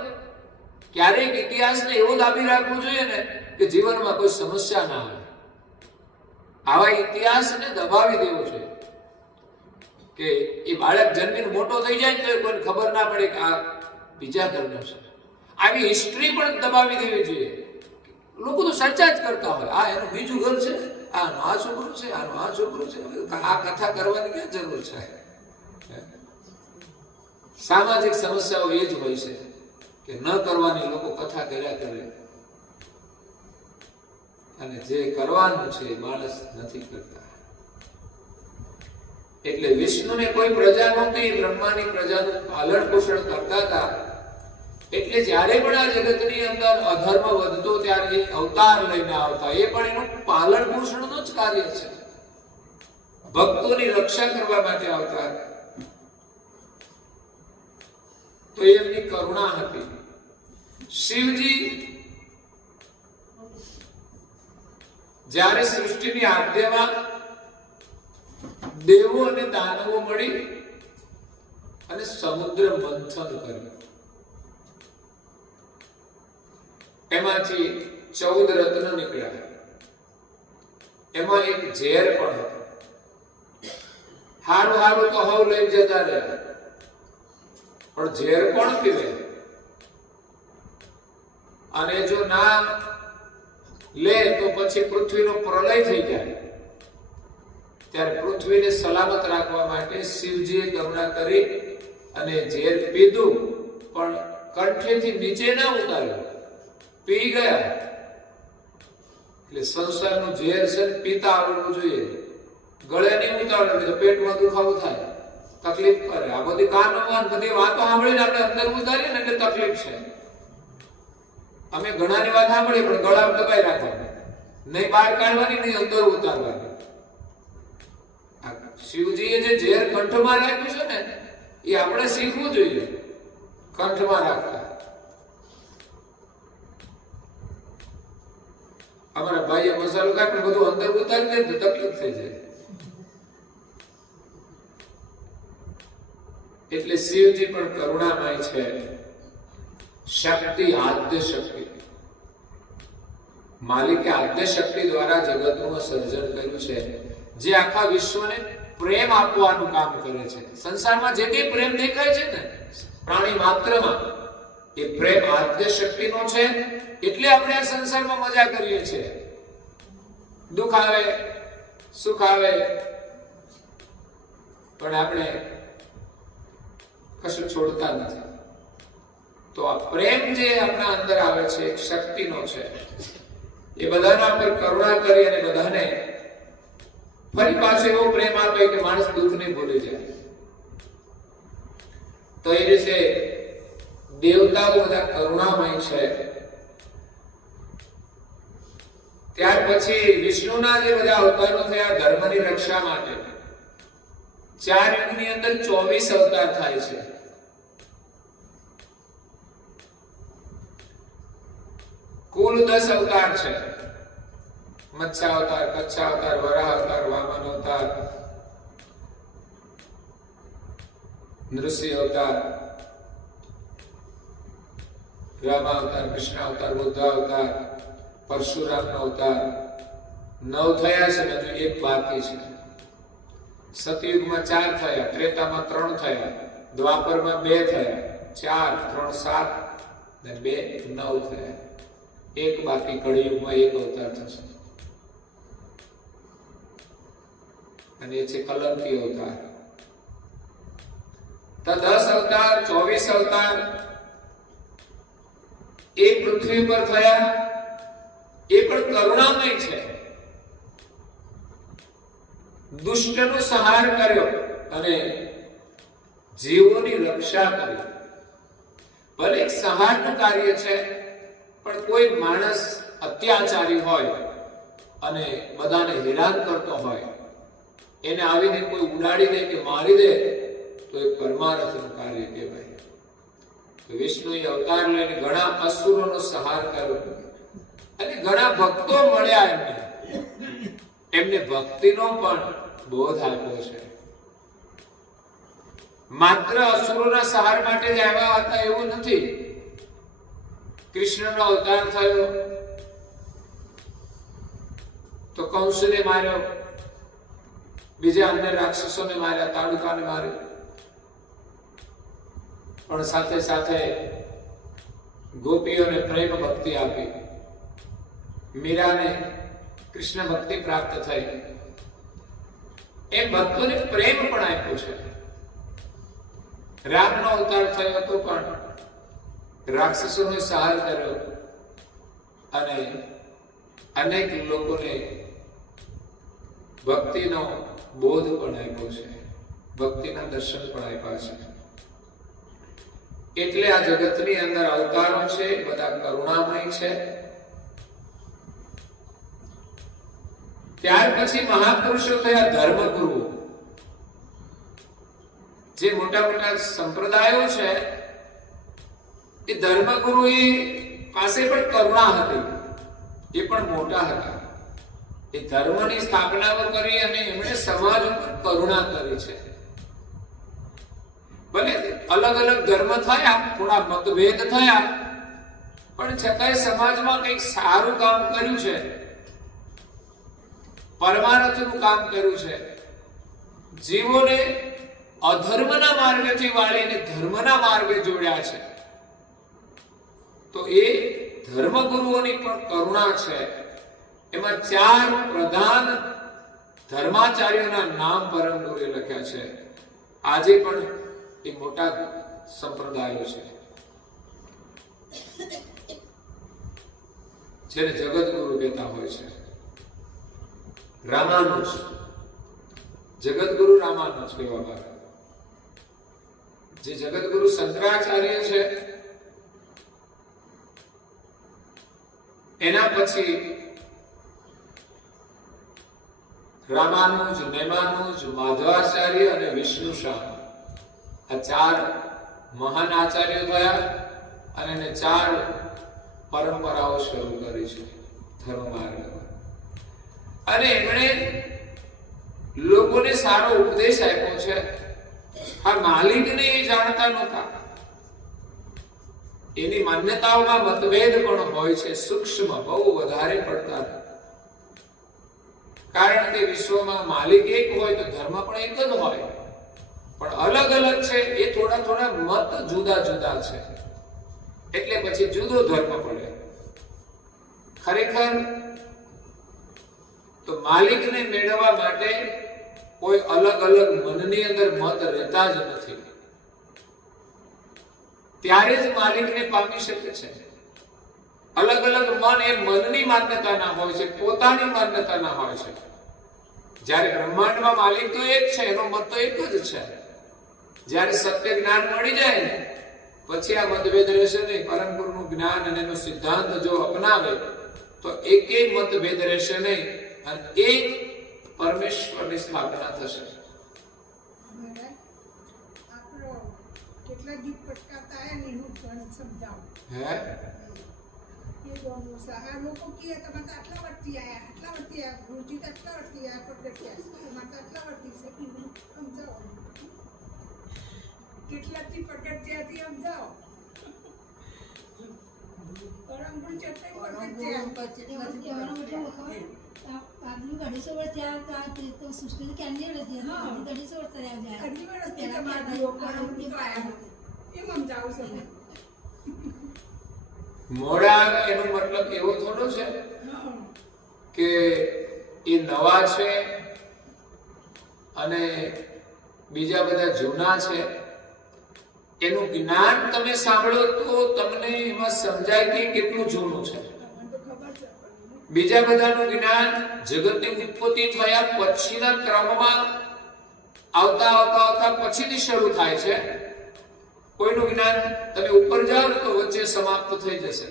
ક્યારેક ઇતિહાસને એવો દાબી રાખવું જોઈએ ને કે જીવનમાં કોઈ સમસ્યા ના આવે. આવા ઇતિહાસને દબાવી દેવો છે કે એ બાળક જન્મીને મોટો થઈ જાય તો કોઈને ખબર ના પડે કે આ બીજા ઘરનો છે. આવી હિસ્ટ્રી પણ દબાવી દેવી જોઈએ. લોકો તો ચર્ચા જ કરતા હોય, આ એનું બીજું ઘર છે, આનું આ છોકરું છે, આનું આ છોકરું છે. આ કથા કરવાની ક્યાં જરૂર છે? સામાજિક સમસ્યાઓ એ જ હોય છે કે ન કરવાની લોકો કથા કર્યા કરે, અને જે કરવાનું છે એ માણસ નથી કરતા. એટલે વિષ્ણુને કોઈ પ્રજા નહોતી, બ્રહ્માની પ્રજાનું પાલન પોષણ કરતા હતા. એટલે જ્યારે પણ આ જગતની અંદર અધર્મ વધતો ત્યારે એ અવતાર લઈને આવતા, એ પણ એનું પાલન પોષણનું જ કાર્ય છે. ભક્તોની રક્ષા કરવા માટે આવતા. તો એમની કરુણા હતી. શિવજી જ્યારે સૃષ્ટિની આદ્યમાં દેવો અને દાનવો મળી અને સમુદ્ર મંથન કર્યું, એમાંથી 14 રત્ન નીકળ્યા. એમાં એક ઝેર પણ હતું. હારું હારું તો હવ લઈ જતા રહ્યા, પણ ઝેર કોણ પીવે? અને જો ના લે તો પછી પૃથ્વીનો પ્રલય થઈ જાય. ત્યારે પૃથ્વીને સલામત રાખવા માટે શિવજીએ કરુણા કરી અને ઝેર પીધું, પણ કંઠેથી નીચે ના ઉતાર્યું, પી ગયા. એટલે સંસારનું ઝેર છે પીતા આવડવું જોઈએ, ગળે નહીં ઉતારવું, તો પેટમાં દુખાવો થાય, તકલીફ કરે. આ બધી કાનોમાં બધી વાતો સાંભળીને આપણે અંદર ઉતારીએ ને એટલે તકલીફ છે. અમે ઘણાની વાત સાંભળીએ પણ ગળા દબાઈ રાખવાની, નહીં બહાર કાઢવાની, નહીં અંદર ઉતારવાની. શિવજીએ જે ઝેર કંઠમાં રાખ્યું છે ને એ આપણે શીખવું જોઈએ, કંઠમાં રાખતા. અમારા ભાઈએ મસાલો કાપીને બધું અંદર ઉતારી દે તો તકલીફ થઈ જાય. એટલે શિવજી પણ કરુણામય છે. શક્તિ, આદ્ય શક્તિ. માલિકે આદ્ય શક્તિ દ્વારા જગતનું સર્જન કર્યું છે, જે આખા વિશ્વને પ્રેમ આપવાનું કામ કરે છે. સંસારમાં જે કંઈ પ્રેમ દેખાય છે ને પ્રાણી માત્રમાં, એ પ્રેમ આદ્ય શક્તિનો છે. એટલે આપણે આ સંસારમાં મજા કરીએ છીએ. દુઃખ આવે, સુખ આવે, પણ આપણે કશું છોડતા નથી. તો આ પ્રેમ જે આપણા અંદર આવે છે એક શક્તિનો છે. એ બધાના પર કરુણા કરી અને બધાને ફરી પાછો એવો પ્રેમ આપે કે માણસ દુઃખને ભૂલી જાય. તો એ રીતે દેવતાઓ બધા કરુણામય છે. ત્યાર પછી વિષ્ણુના જે બધા અવતારો થયા ધર્મની રક્ષા માટે, 4 યુગની અંદર 24 અવતાર થાય છે. કુલ 10 અવતાર છે. મત્સ્ય અવતાર, કચ્છા અવતાર, વરાહ અવતાર, વામન અવતાર, નૃસિંહ અવતાર, રામ અવતાર, કૃષ્ણ અવતાર, બુદ્ધ અવતાર, પરશુરામ અવતાર. 9 થયા છે, હજુ 1 બાકી છે. સતયુગમાં 4 થયા, ત્રેતામાં 3 થયા, દ્વાપરમાં 2 થયા, 4, 3, 7 ને 2, 9 થયા. 1 બાકી, કળિયુગમાં 1 અવતાર થશે, અને એ છે કલંકી અવતાર. તો 10 અવતાર, 24 અવતાર એ પૃથ્વી પર થયા. એ પણ કરુણામય છે. દુષ્ટનો સંહાર કર્યો અને જીવોની રક્ષા કરી. ભલે એક સંહારનું કાર્ય છે, પણ કોઈ માણસ અત્યાચારી હોય અને બધાને હેરાન કરતો હોય, એને આવીને કોઈ ઉડાડી દે કે મારી દે તો એ પરમાર્થનું કાર્ય કહેવાય. તો વિષ્ણુએ અવતાર લઈને ઘણા અસુરોનો સંહાર કર્યો. અને ઘણા ભક્તો મળ્યા એમને ભક્તિનો પણ બોધ આપ્યો છે. માત્ર અસુરોના સહાર માટે જ આવ્યા હતા એવું નથી. કૃષ્ણનો અવતાર થયો તો કંસને માર્યો, બીજા અન્ય રાક્ષસોને માર્યા, તાડુકાને માર્યો, પણ સાથે સાથે ગોપીઓને પ્રેમ ભક્તિ આપી, મીરાને કૃષ્ણ ભક્તિ પ્રાપ્ત થઈ. એ ભક્તોને પ્રેમ પણ આપ્યો છે. રામનો અવતાર થયો તો પણ રાક્ષસોને સહાર કર્યો અને અનેક લોકોને ભક્તિનો બોધ પણ આપ્યો છે, ભક્તિના દર્શન પણ આપ્યા છે. એટલે આ જગતની અંદર અવતારો છે બધા કરુણામય છે. ત્યાર પછી મહાપુરુષો થયા ધર્મગુરુ. જે મોટા મોટા સંપ્રદાયો છે એ ધર્મગુરુ પાસે પણ કરુણા હતી, એ પણ મોટા હતા. એ ધર્મની સ્થાપનાઓ કરી અને એમણે સમાજ ઉપર કરુણા કરી છે. ભલે અલગ અલગ ધર્મ થયા, થોડા મતભેદ થયા, પણ છતાંય સમાજમાં કંઈક સારું કામ કર્યું છે, પરમાર્થનું કામ કર્યું છે. જીવોને અધર્મના માર્ગથી વાળીને ધર્મના માર્ગે જોડ્યા છે. તો એ ધર્મગુરુઓની પણ કરુણા છે. એમાં 4 પ્રધાન ધર્માચાર્યોના નામ પરમ ગુરુએ લખ્યા છે. આજે પણ એ મોટા સંપ્રદાયો છે જેને જગતગુરુ કહેતા હોય છે. રામાનુજ, જગતગુરુ રામાનુજ કહેવામાં આવે. જે જગતગુરુ શંકરાચાર્ય છે એના પછી રામાનુજ, નેમાનુજ, માધવાચાર્ય અને વિષ્ણુ શાહ, આ 4 મહાન આચાર્યો થયા અને એને 4 પરંપરાઓ શરૂ કરી છે ધર્મ માર્ગમાં. અને એમણે લોકોને સારો ઉપદેશ આપ્યો છે. આ માલિકને એ જાણતા નહોતા. એની માન્યતાઓમાં મતભેદ પણ હોય છે, સૂક્ષ્મ, બહુ વધારે પડતા. કારણ કે વિશ્વમાં માલિક એક હોય તો ધર્મ પણ એક જ હોય, પણ અલગ અલગ છે. એ થોડા થોડા મત જુદા જુદા છે, એટલે પછી જુદો ધર્મ પડે. ખરેખર તો માલિકને મેળવવા માટે કોઈ અલગ અલગ મનની અંદર મત રહેતા જ નથી. ત્યારે જ માલિકને પામી શકે છે. અલગ અલગ મન એ મનની માન્યતાના હોય છે, પોતાની માન્યતાના હોય છે. જ્યારે બ્રહ્માંડમાં માલિક તો એક છે, એનો મત તો એક જ છે. જ્યારે સત્ય જ્ઞાન મળી જાય ને પછી આ મતભેદ રહેશે નહીં. પરમ ગુરુનું જ્ઞાન અને એનો સિદ્ધાંત જો અપનાવે તો એકેય મતભેદ રહેશે નહીં અને એક પરમેશ્વરની સ્થાપના થશે. કેટલા દીપ પટકાતા હે ને એનું ગણિત સમજાવો. હે એ દોનો સહાર લોકો કહે તમે તો આટલા વર્ષથી આયા, ગુરુજી તો આટલા વર્ષથી આયા, પગથિયા તમારે તો આટલા વર્ષથી છે, એનું સમજાવો. કેટલાથી પગથિયાથી સમજાવો. પરમ ગુરુ મોડા એનો મતલબ એવો થોડો છે કે એ નવા છે અને બીજા બધા જૂના છે. એનું જ્ઞાન તમે સાંભળો તો તમને એમાં સમજાય કે કેટલું જૂનું છે. બીજા બધાનું જ્ઞાન જગતની ઉત્પત્તિ થયા પછીના ક્રમમાં આવતા આવતા આવતા પછીથી શરૂ થાય છે. કોઈનું જ્ઞાન તમે ઉપર જાઓ ને તો વચ્ચે સમાપ્ત થઈ જશે.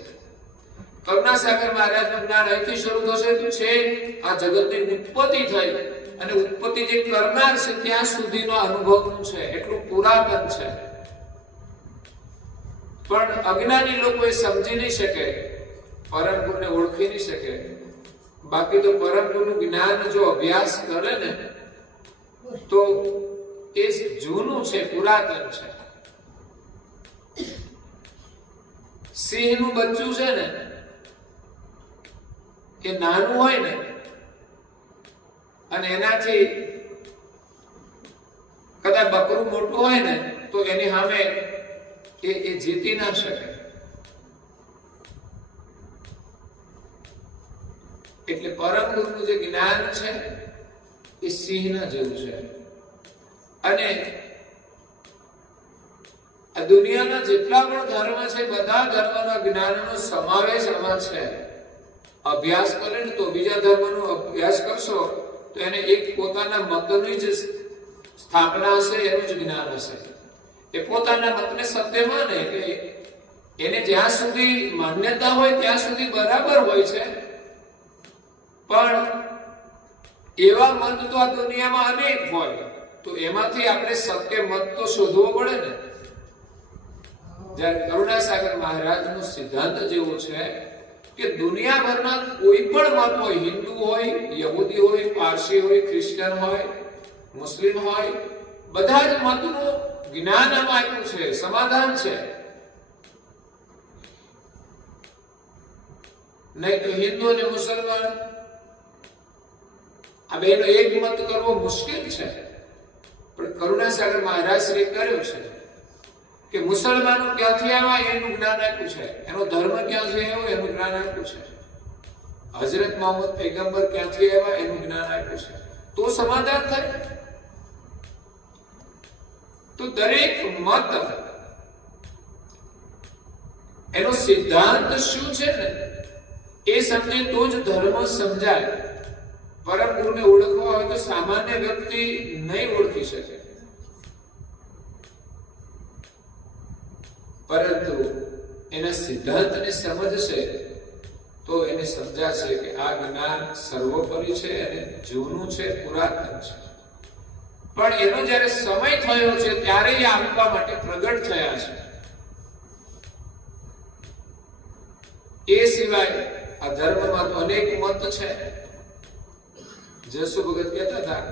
કરુણાસાગર મહારાજનું જ્ઞાન અહીંથી શરૂ થશે તો છે આ જગતની ઉત્પત્તિ થઈ અને ઉત્પત્તિ જે કરનાર છે ત્યાં સુધીનો અનુભવનું છે, એટલું પુરાતન છે. પણ અજ્ઞાની લોકો એ સમજી નહીં શકે. પરમ ગુરુને ઓળખી નહીં શકે. બાકી તો પરમ ગુરુનું જ્ઞાન જો અભ્યાસ કરે ને તો એ જૂનું છે, પુરાતન છે. સિંહનું બચ્ચું છે ને એ નાનું હોય ને અને એનાથી કદાચ બકરું મોટું હોય ને તો એની સામે એ જીતી ના શકે. એટલે પરમ ગુરુનું જે જ્ઞાન છે એ સિંહના જેવું છે. અને આ દુનિયાના જેટલા પણ ધર્મ છે બધા ધર્મના જ્ઞાનનો સમાવેશ આમાં છે. અભ્યાસ કરે ને તો બીજા ધર્મનો અભ્યાસ કરશો તો એને એક પોતાના મતની જ સ્થાપના હશે, એનું જ જ્ઞાન હશે. એ પોતાના મતને સત્ય માને એટલે એને જ્યાં સુધી માન્યતા હોય ત્યાં સુધી બરાબર હોય છે. પણ એવા મત તો આ દુનિયામાં અનેક હોય તો એમાંથી આપણે સત્ય મત તો શોધવો પડે ને. જ્યારે કરુણાસાગર મહારાજનો સિદ્ધાંત જેવો છે કે દુનિયાભરના કોઈ પણ મત હોય, હિન્દુ હોય, યહૂદી હોય, પારસી હોય, ક્રિશ્ચન હોય, મુસ્લિમ હોય, બધા જ મતનું જ્ઞાન આમાં આપ્યું છે, સમાધાન છે. નહીં તો હિન્દુ અને મુસલમાન આ બેનો એક મત કરવો મુશ્કેલ છે. પણ કરુણાસાગર મહારાજ શ્રી કર્યું છે કે મુસલમાનો ક્યાંથી આવ્યા એનું જ્ઞાન આપ્યું છે, એનો ધર્મ ક્યાંથી આવ્યો એનું જ્ઞાન આપ્યું છે, હઝરત મોહમ્મદ પૈગંબર ક્યાંથી આવ્યા એનું જ્ઞાન આપ્યું છે. તો સમાધાન થાય. તો દરેક મત એનો સિદ્ધાંત શું છે ને એ સમજે તો જ ધર્મ સમજાય. પરમ ગુરુને ઓળખવા હોય તો સામાન્ય વ્યક્તિ નહીં ઓળખી શકે. પરંતુ એના સિદ્ધાંતને સમજશે તો એને સમજાશે કે આ જ્ઞાન સર્વોપરી છે અને જૂનું છે, પુરાતન છે. પણ એનો જ્યારે સમય થયો છે ત્યારે એ આપવા માટે પ્રગટ થયા છે. એ સિવાય આ ધર્મમાં તો અનેક મત છે. જસુ ભગત કહેતા હતા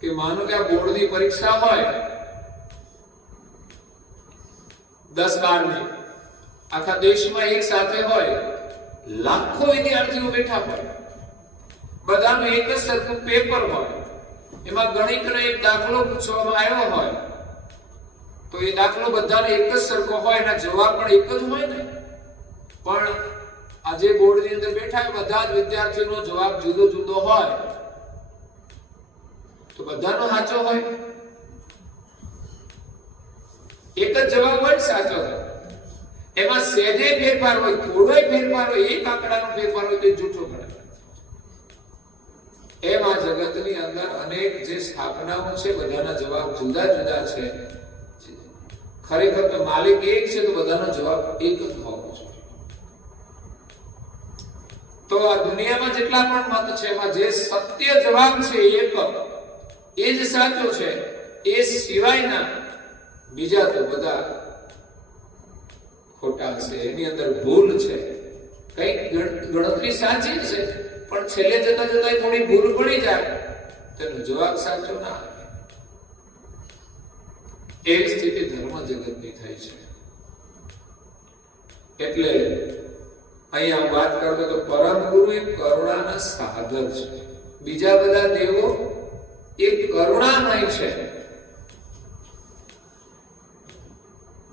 કે માનો કે આ બોર્ડની પરીક્ષા હોય 10-12ની, આખા દેશમાં એક સાથે હોય, લાખો વિદ્યાર્થીઓ બેઠા હોય, બધાનું એક જ સરખું પેપર હોય, એમાં ગણિતનો એક દાખલો પૂછવામાં આવ્યો હોય તો એ દાખલો બધાને એક જ સરખો હોય, એના જવાબ પણ એક જ હોય ને. પણ આજે બોર્ડની અંદર બેઠા બધા જ વિદ્યાર્થીનો જવાબ જુદો જુદો હોય તો બધાનો સાચો હોય? એક જ જવાબ હોય સાચો હોય. એમાં સહેજે ફેરફાર હોય, થોડોય ફેરફાર હોય, એક આંકડાનો ફેરફાર હોય તો જૂઠો ગણાય. એમ આ જગતની અંદર અનેક જે સ્થાપનાઓ છે બધાના જવાબ જુદા જુદા છે. ખરેખર તો માલિક એક છે તો બધાનો જવાબ એક જ હોવો જોઈએ. તો આ દુનિયામાં જેટલા પણ મત છે એમાં જે સત્ય જવાબ છે એક એ જ સાચો છે. એ સિવાયના બીજા તો બધા ખોટા છે, એની અંદર ભૂલ છે. કઈક ગણતરી સાચી છે પણ છેલ્લે જતા જતા થોડી ભૂલ પડી જાય તેનો જવાબ સાચો ના આવે. એવી સ્થિતિ ધર્મ જગતની થઈ છે. એટલે અહીંયા હું વાત કરતો તો પરમ ગુરુ એ કરુણાના સાગર છે. બીજા બધા દેવો એ કરુણામય છે.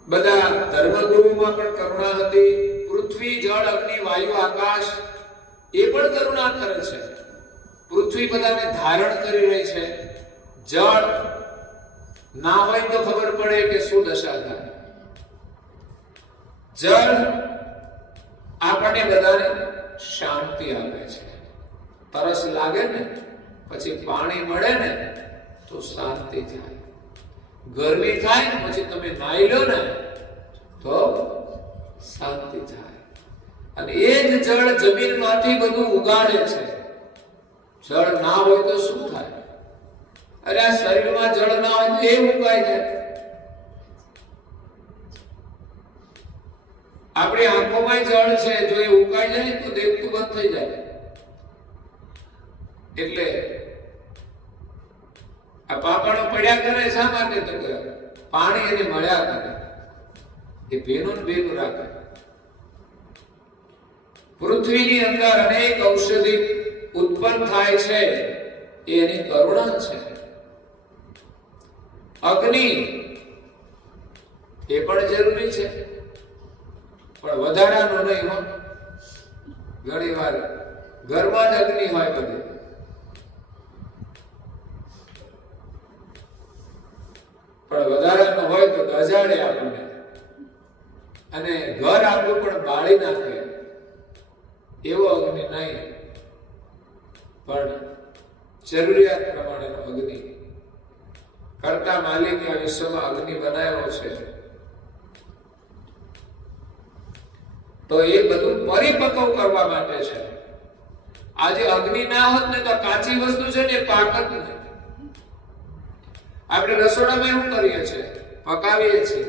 બધા ધર્મગુરુમાં પણ કરુણા હતી. પૃથ્વી, જળ, અગ્નિ, વાયુ, આકાશ એ પણ કરુણા કરે છે. પૃથ્વી બધાને ધારણ કરી રહી છે. જળ ના હોય તો ખબર પડે કે શું દશા થાય. જળ આપણને બધાને શાંતિ આપે છે. તરસ લાગે ને પછી પાણી મળે ને તો શાંતિ થાય. ગરમી થાય પછી તમે નાઈ લો ને તો શાંતિ થાય. અને એ જ જળ જમીનમાંથી બધું ઉગાડે છે. જળ ના હોય તો શું થાય? અરે આ શરીરમાં જળ ના હોય તો એ ઉગાઈ જાય. આપણી આંખોમાં જળ છે, જો એ ઉકાઈ જાય તો દેખતું બંધ થઈ જાય. એટલે આ પાપણો પડ્યા કરે શા માટે? તો કે પાણી એને મળ્યા કરે, એ ભેનું ને ભેનું રાખે. પૃથ્વીની અંદર અનેક ઔષધિ ઉત્પન્ન થાય છે, એ એની કરુણા છે. અગ્નિ એ પણ જરૂરી છે, પણ વધારાનો નહીં હોય. ઘણી વાર ઘરમાં જ અગ્નિ હોય બધી, પણ વધારાનો હોય તો દજાડે આપણને અને ઘર આપણું પણ બાળી નાખે. એવો અગ્નિ નહીં, પણ જરૂરિયાત પ્રમાણેનો અગ્નિ. કરતા માલિકે આ વિશ્વમાં અગ્નિ બનાવ્યો છે, તો એ બધું પરિપક્વ કરવા માટે છે. આજે અગ્નિ ના હોત ને તો કાચી વસ્તુ છે ને પાક જ નહીં. આપણે રસોડામાં શું કરીએ છીએ? પકાવીએ છીએ.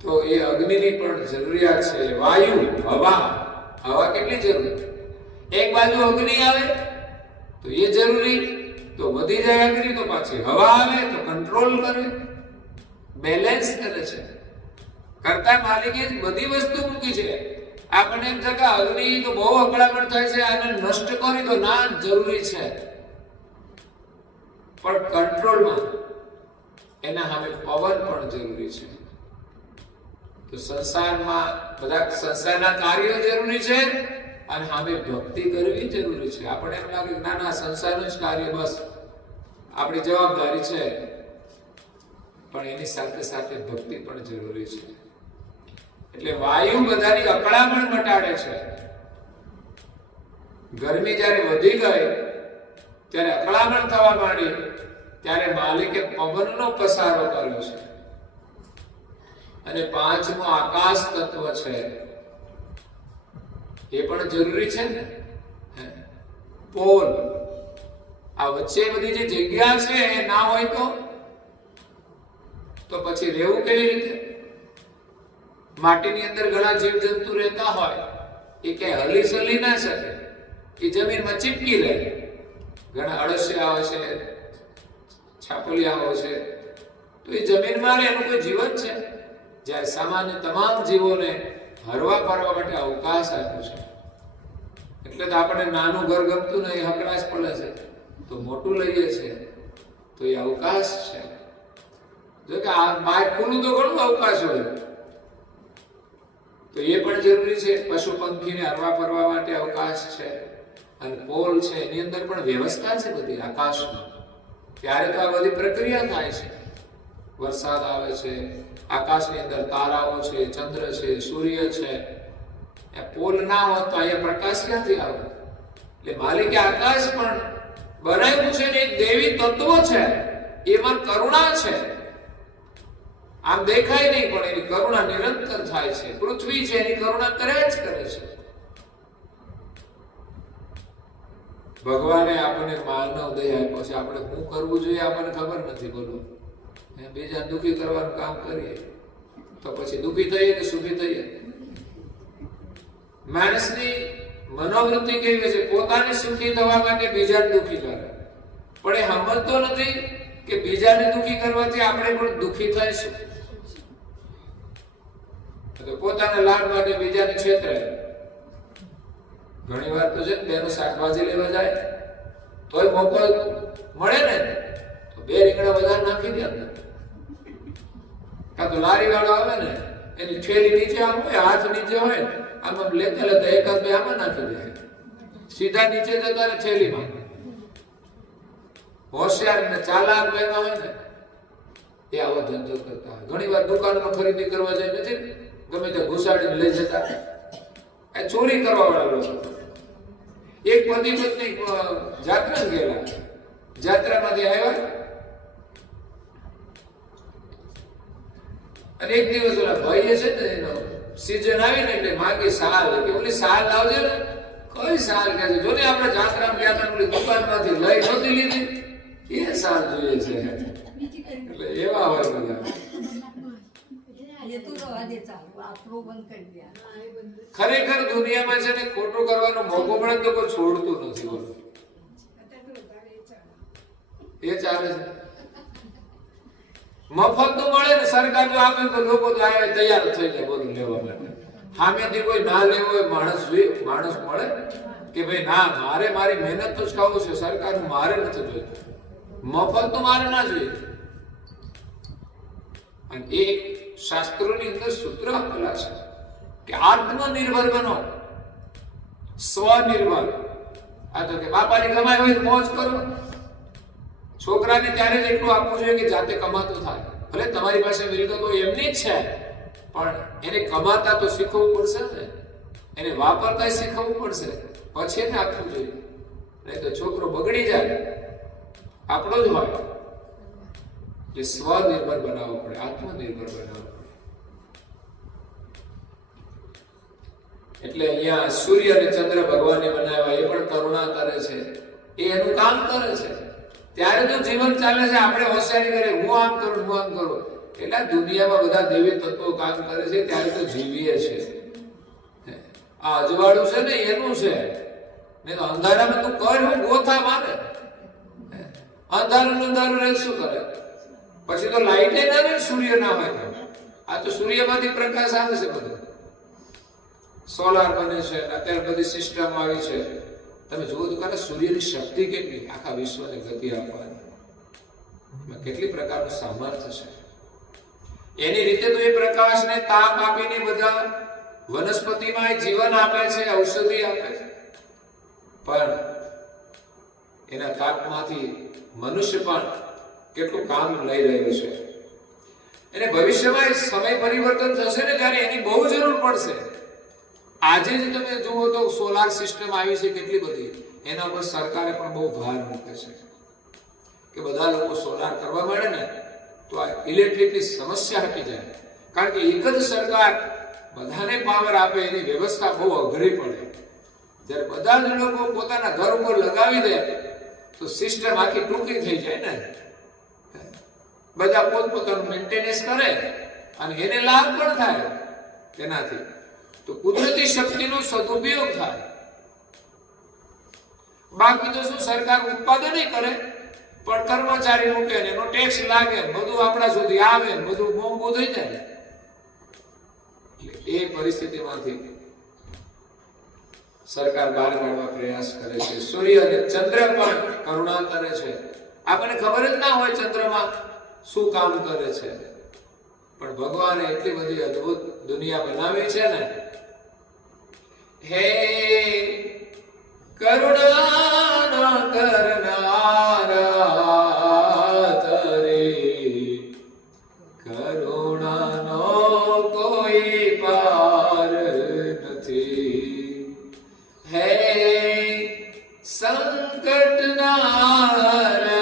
તો એ અગ્નિની પણ જરૂરિયાત છે. વાયુ, હવા કેટલી જરૂરી? એક બાજુ અગ્નિ આવે તો એ જરૂરી, તો વધી જાય અગ્નિ, તો પાછી હવા આવે તો કંટ્રોલ કરે, બેલેન્સ કરે છે. કરતા માલિકે બધી વસ્તુ મૂકી છે. આપણને એમ થાય કે અગ્નિ તો બહુ અકળામણ થાય છે, આને નષ્ટ કરી તો ના, જરૂરી છે, પણ કંટ્રોલમાં એના સામે પવન પણ જરૂરી છે. તો સંસારમાં બધા સંસારના કાર્યો જરૂરી છે અને સામે ભક્તિ કરવી જરૂરી છે. આપણે એમ લાગે ના ના સંસારનું જ કાર્ય બસ આપણી જવાબદારી છે, પણ એની સાથે સાથે ભક્તિ પણ જરૂરી છે. એટલે વાયુ બધાની અકળામણ મટાડે છે. ગરમી જ્યારે વધી ગઈ ત્યારે અકળામણ થવા માંડી, ત્યારે માલિકે પવનનો પસારો કર્યો છે. અને પાંચમો આકાશ તત્વ છે, એ પણ જરૂરી છે ને. પોલ, આ વચ્ચે બધી જે જગ્યા છે એ ના હોય તો પછી રહેવું કેવી રીતે? માટીની અંદર ઘણા જીવજંતુ રહેતા હોય, એ ક્યાંય હલી સલી ના શકે, એ જમીનમાં ચીપકી રહે. ઘણા અળસિયા હોય છે, છાપલિયા હોય છે, તો એ જમીનમાં રહે, એનું કોઈ જીવન છે. જ્યારે સામાન્ય તમામ જીવોને હરવા ફરવા માટે અવકાશ આપ્યો છે. એટલે તો આપણે નાનું ઘર ગમતું નહીં, હકડાશ પડે છે, તો મોટું લઈએ છીએ, તો એ અવકાશ છે. જો કે આ બહાર ખુલ્લું તો ઘણું અવકાશ હોય, તો એ પણ જરૂરી છે. પશુ પંખીને હરવા ફરવા માટે અવકાશ છે. અને પોલ છે, એની અંદર પણ વ્યવસ્થા છે બધી આકાશમાં. ત્યારે તો આ બધી પ્રક્રિયા થાય છે. વરસાદ આવે છે, આકાશની અંદર તારાઓ છે, ચંદ્ર છે, સૂર્ય છે. એ પોલ ના હોત તો અહીંયા પ્રકાશ ક્યાંથી આવે? એટલે માલિકે આકાશ પણ બનાવ્યું છે ને એક દેવી તત્વ છે, એમાં કરુણા છે. આમ દેખાય નહીં, પણ એની કરુણા નિરંતર થાય છે. પૃથ્વી છે, એની કરુણા કર્યા જ કરે છે. ભગવાને આપણને માનવ દેહ આપ્યો છે, આપણે શું કરવું જોઈએ આપણને ખબર નથી. બોલો, બીજા દુઃખી કરવાનું કામ કરીએ તો પછી દુઃખી થઈએ કે સુખી થઈએ? માણસની મનોવૃત્તિ કેવી છે? પોતાને સુખી થવા માટે બીજાને દુઃખી કરે, પણ એ સમજતો નથી કે બીજાને દુઃખી કરવાથી આપણે પણ દુઃખી થઈશું. તો પોતાના લાડ માટે બીજાને છેતરે. ઘણી વાર તો છે ને, બેનો શાકભાજી લેવા જાય તોય મોકો મળે ને તો 2 રીંગણા વધારે નાખી દે અંદર. કાં તો લારી વાળો આવે ને, એની થેલી નીચે આમ હોય, હાથ નીચે હોય, આમ લેતા લેતા એકાદ બે આમાં નાખી દે, સીધા નીચે જતા ને થેલીમાં. હોશિયાર ને ચાલાક બહેનો હોય ને, એ આવો ધંધો કરતા હોય. ઘણી વાર દુકાનમાં ખરીદી કરવા જાય નથી, ગમે તે ઘુસાડીને લઈ જતા, એ ચોરી કરવા વાળા લોકો. એક પતિ પત્ની જાત્રા ગયેલા, જાત્રામાંથી આવ્યા અને એક દિવસ ઓલા ભાઈએ છે ને, એનો સીઝન આવી ને એટલે માગે સાલ, કે ઓલી સાલ લાવજે ને. કઈ સાલ કે છે? જો ને આપણે જાત્રામાં ગયા હતા, ઓલી દુકાનમાંથી લઈ નહોતી લીધી, એ સાલ જોઈએ છે. એટલે એવા હોય બધા. એ તો રવા દે ચાલુ આપણું બંધ કરી દે. ખરેખર દુનિયામાં છે ને ખોટું કરવાનો મોકો મળે તો કોઈ છોડતું નથી. બોલો અત્યારે તો વધારે એ ચાલે. એ ચાલે છે. મફત નું મળે ને સરકાર જો આપે તો લોકો તો આવે તૈયાર થઈ જાય બોલું લેવા માટે. સામેથી કોઈ ના લેવો હોય માણસ મળે કે ભાઈ ના મારે મારી મહેનત તો જ ખાવું છે, સરકારનું મારે નથી જોઈતું, મફત તો મારે ના જોઈએ. અને એ શાસ્ત્રોની અંદર સૂત્ર આપેલા છે કે આત્મનિર્ભર બનો, સ્વનિર્ભર. આ તો કે બાપાની કમાઈ હોય તો મોજ કરો. છોકરાને ત્યારે જ એટલું આપવું જોઈએ કે જાતે કમાતો થાય. ભલે તમારી પાસે મિલકતો એમની જ છે, પણ એને કમાતા તો શીખવવું પડશે ને, એને વાપરતા શીખવવું પડશે, પછી એને આપવું જોઈએ. નહીં તો છોકરો બગડી જાય, આપણો જ હોય. જે સ્વનિર્ભર બનાવવો પડે, આત્મનિર્ભર બનાવવો પડે. એટલે અહીંયા સૂર્ય અને ચંદ્ર ભગવાને બનાવ્યા, એ પણ કરુણા કરે છે, એ એનું કામ કરે છે. ત્યારે તો જીવન ચાલે છે, આપણે હોશિયારી કરે હું આમ કરું હું આમ કરું. એટલે દુનિયામાં બધા દેવી તત્વો કામ કરે છે, ત્યારે તો જીવીએ છે. આ અજવાળું છે ને એનું છે, નહીં તો અંધારામાં તું કર હું ગોથા મારે. અંધારું અંધારું રહે શું કરે? પછી તો લાઈટ ના રહે, સૂર્ય ના હોય. આ તો સૂર્યમાંથી પ્રકાશ આવે છે. બધું સોલાર બને છે, અત્યારે બધી સિસ્ટમ આવી છે. તમે જુઓ તો ખરા સૂર્યની શક્તિ કેટલી, આખા વિશ્વને ગતિ આપવાની. કેટલી પ્રકારનું સામર્થ્ય છે. એની રીતે તો એ પ્રકાશને તાપ આપીને બધા વનસ્પતિમાં જીવન આપે છે, ઔષધિ આપે છે. પણ એના તાપમાંથી મનુષ્ય પણ કેટલું કામ લઈ રહ્યું છે. અને ભવિષ્યમાં સમય પરિવર્તન થશે ને ત્યારે એની બહુ જરૂર પડશે. આજે જ તમે જુઓ તો સોલાર સિસ્ટમ આવી છે કેટલી બધી, એના પર સરકારે પણ બહુ ભાર મૂકે છે કે બધા લોકો સોલાર કરવા માંડે ને તો આ ઇલેક્ટ્રિકની સમસ્યા હટી જાય. કારણ કે એક જ સરકાર બધાને પાવર આપે એની વ્યવસ્થા બહુ અઘરી પડે. જ્યારે બધા જ લોકો પોતાના ઘર ઉપર લગાવી દે તો સિસ્ટમ આખી ટૂંકી થઈ જાય ને. બધા પોતપોતાનું મેન્ટેનન્સ કરે અને એને લાભ પણ થાય તેનાથી. તો કુદરતી શક્તિનો સદુપયોગ થાય. બાકી તો શું, સરકાર ઉત્પાદન કરે પણ કર્મચારી મૂકે ને એનો ટેક્સ લાગે, બધું આપણા સુધી આવે, બધું મોંઘું થઈ જાય. એટલે એ પરિસ્થિતિમાંથી સરકાર બહાર કાઢવા પ્રયાસ કરે છે. સૂર્ય અને ચંદ્ર પણ કરુણા કરે છે. આપણને ખબર જ ના હોય ચંદ્રમાં શું કામ કરે છે, પણ ભગવાને એટલી બધી અદ્ભુત દુનિયા બનાવી છે ને. હે કરુણા કરનારા તરે કરુણાનો કોઈ પાર નથી. હે સંકટ નારનારા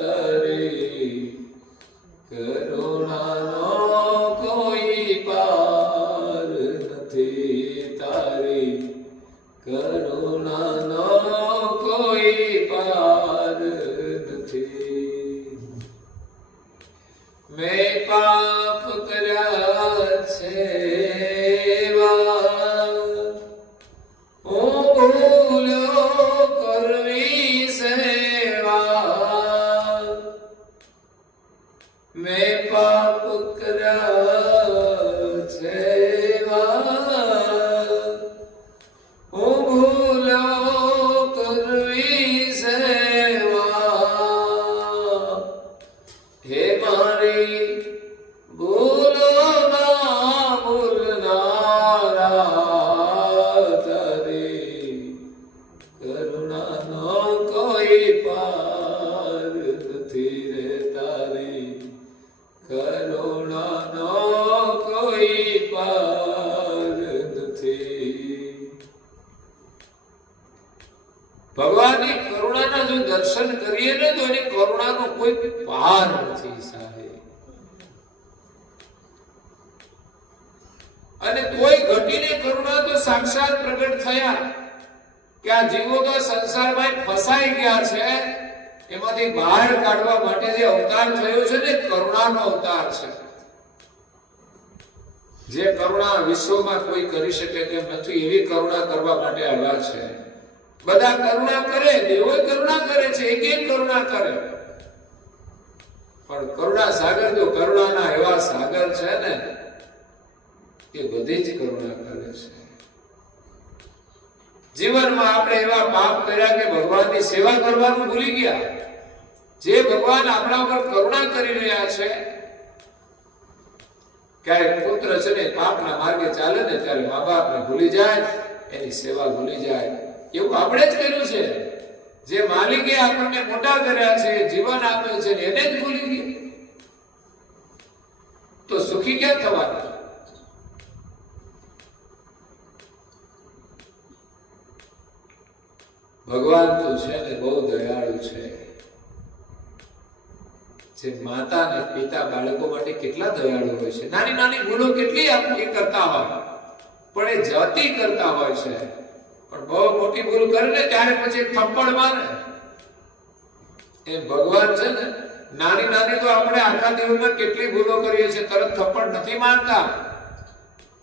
તરે કરુણાનો કોઈ પાર નથી. તારી કરુણાનો કોઈ પાર નથી. મેં પાપ કર્યા છે હું ભૂલો કરવી સેવા. મેં પાપ કર્યા છે હું ભૂલો કરવી સેવા. હે મારી ભૂલો ના ભૂલનારા તારી કરુણાનો કોઈ પાર નથી રે. તારી કરુણાનો કોઈ પાર નથી. ભગવાનની કરુણાના જો દર્શન કરીએ ને તો એની કરુણાનો કોઈ પાર નથી સાહેબ. અને કોઈ ઘટીને કરુણા તો સાક્ષાત પ્રગટ થયા કે આ જીવો તો સંસારમાં ફસાઈ ગયા છે, એમાંથી બહાર કાઢવા માટે જે અવતાર થયો છે ને કરુણા કરુણાનો અવતાર છે. જે કરુણા વિશ્વમાં કોઈ કરી શકે તેમ નથી, એવી કરુણા કરવા માટે આવ્યા છે. બધા કરુણા કરે, દેવો કરુણા કરે છે, એક એક કરુણા કરે, પણ કરુણા સાગર તો કરુણાના એવા સાગર છે ને, એ બધી જ કરુણા કરે છે. જીવનમાં આપણે એવા પાપ કર્યા કે ભગવાનની સેવા કરવાનું ભૂલી ગયા. જે ભગવાન આપણા ઉપર કરુણા કરી રહ્યા છે, ક્યારેક પુત્ર છે ને પાપના માર્ગે ચાલે ને ત્યારે મા બાપને ભૂલી જાય, એની સેવા ભૂલી જાય. એવું આપણે જ કર્યું છે. જે માલિકે આપણને મોટા કર્યા છે, જીવન આપ્યું છે, એને જ ભૂલી ગયા તો સુખી ક્યાં થવાના? ભગવાન તો છે ને બહુ દયાળુ છે. જે માતા અને પિતા બાળકો માટે કેટલા દયાળુ હોય છે. નાની નાની ભૂલો કેટલી એ કરતા હોય, પણ એ જાતિ કરતા હોય છે. પણ બહુ મોટી ભૂલ કરે ને ત્યારે પછી થપ્પડ મારે. એ ભગવાન છે ને નાની નાની તો આપણે આખા દિવસમાં કેટલી ભૂલો કરીએ છીએ, તરત થપ્પડ નથી મારતા.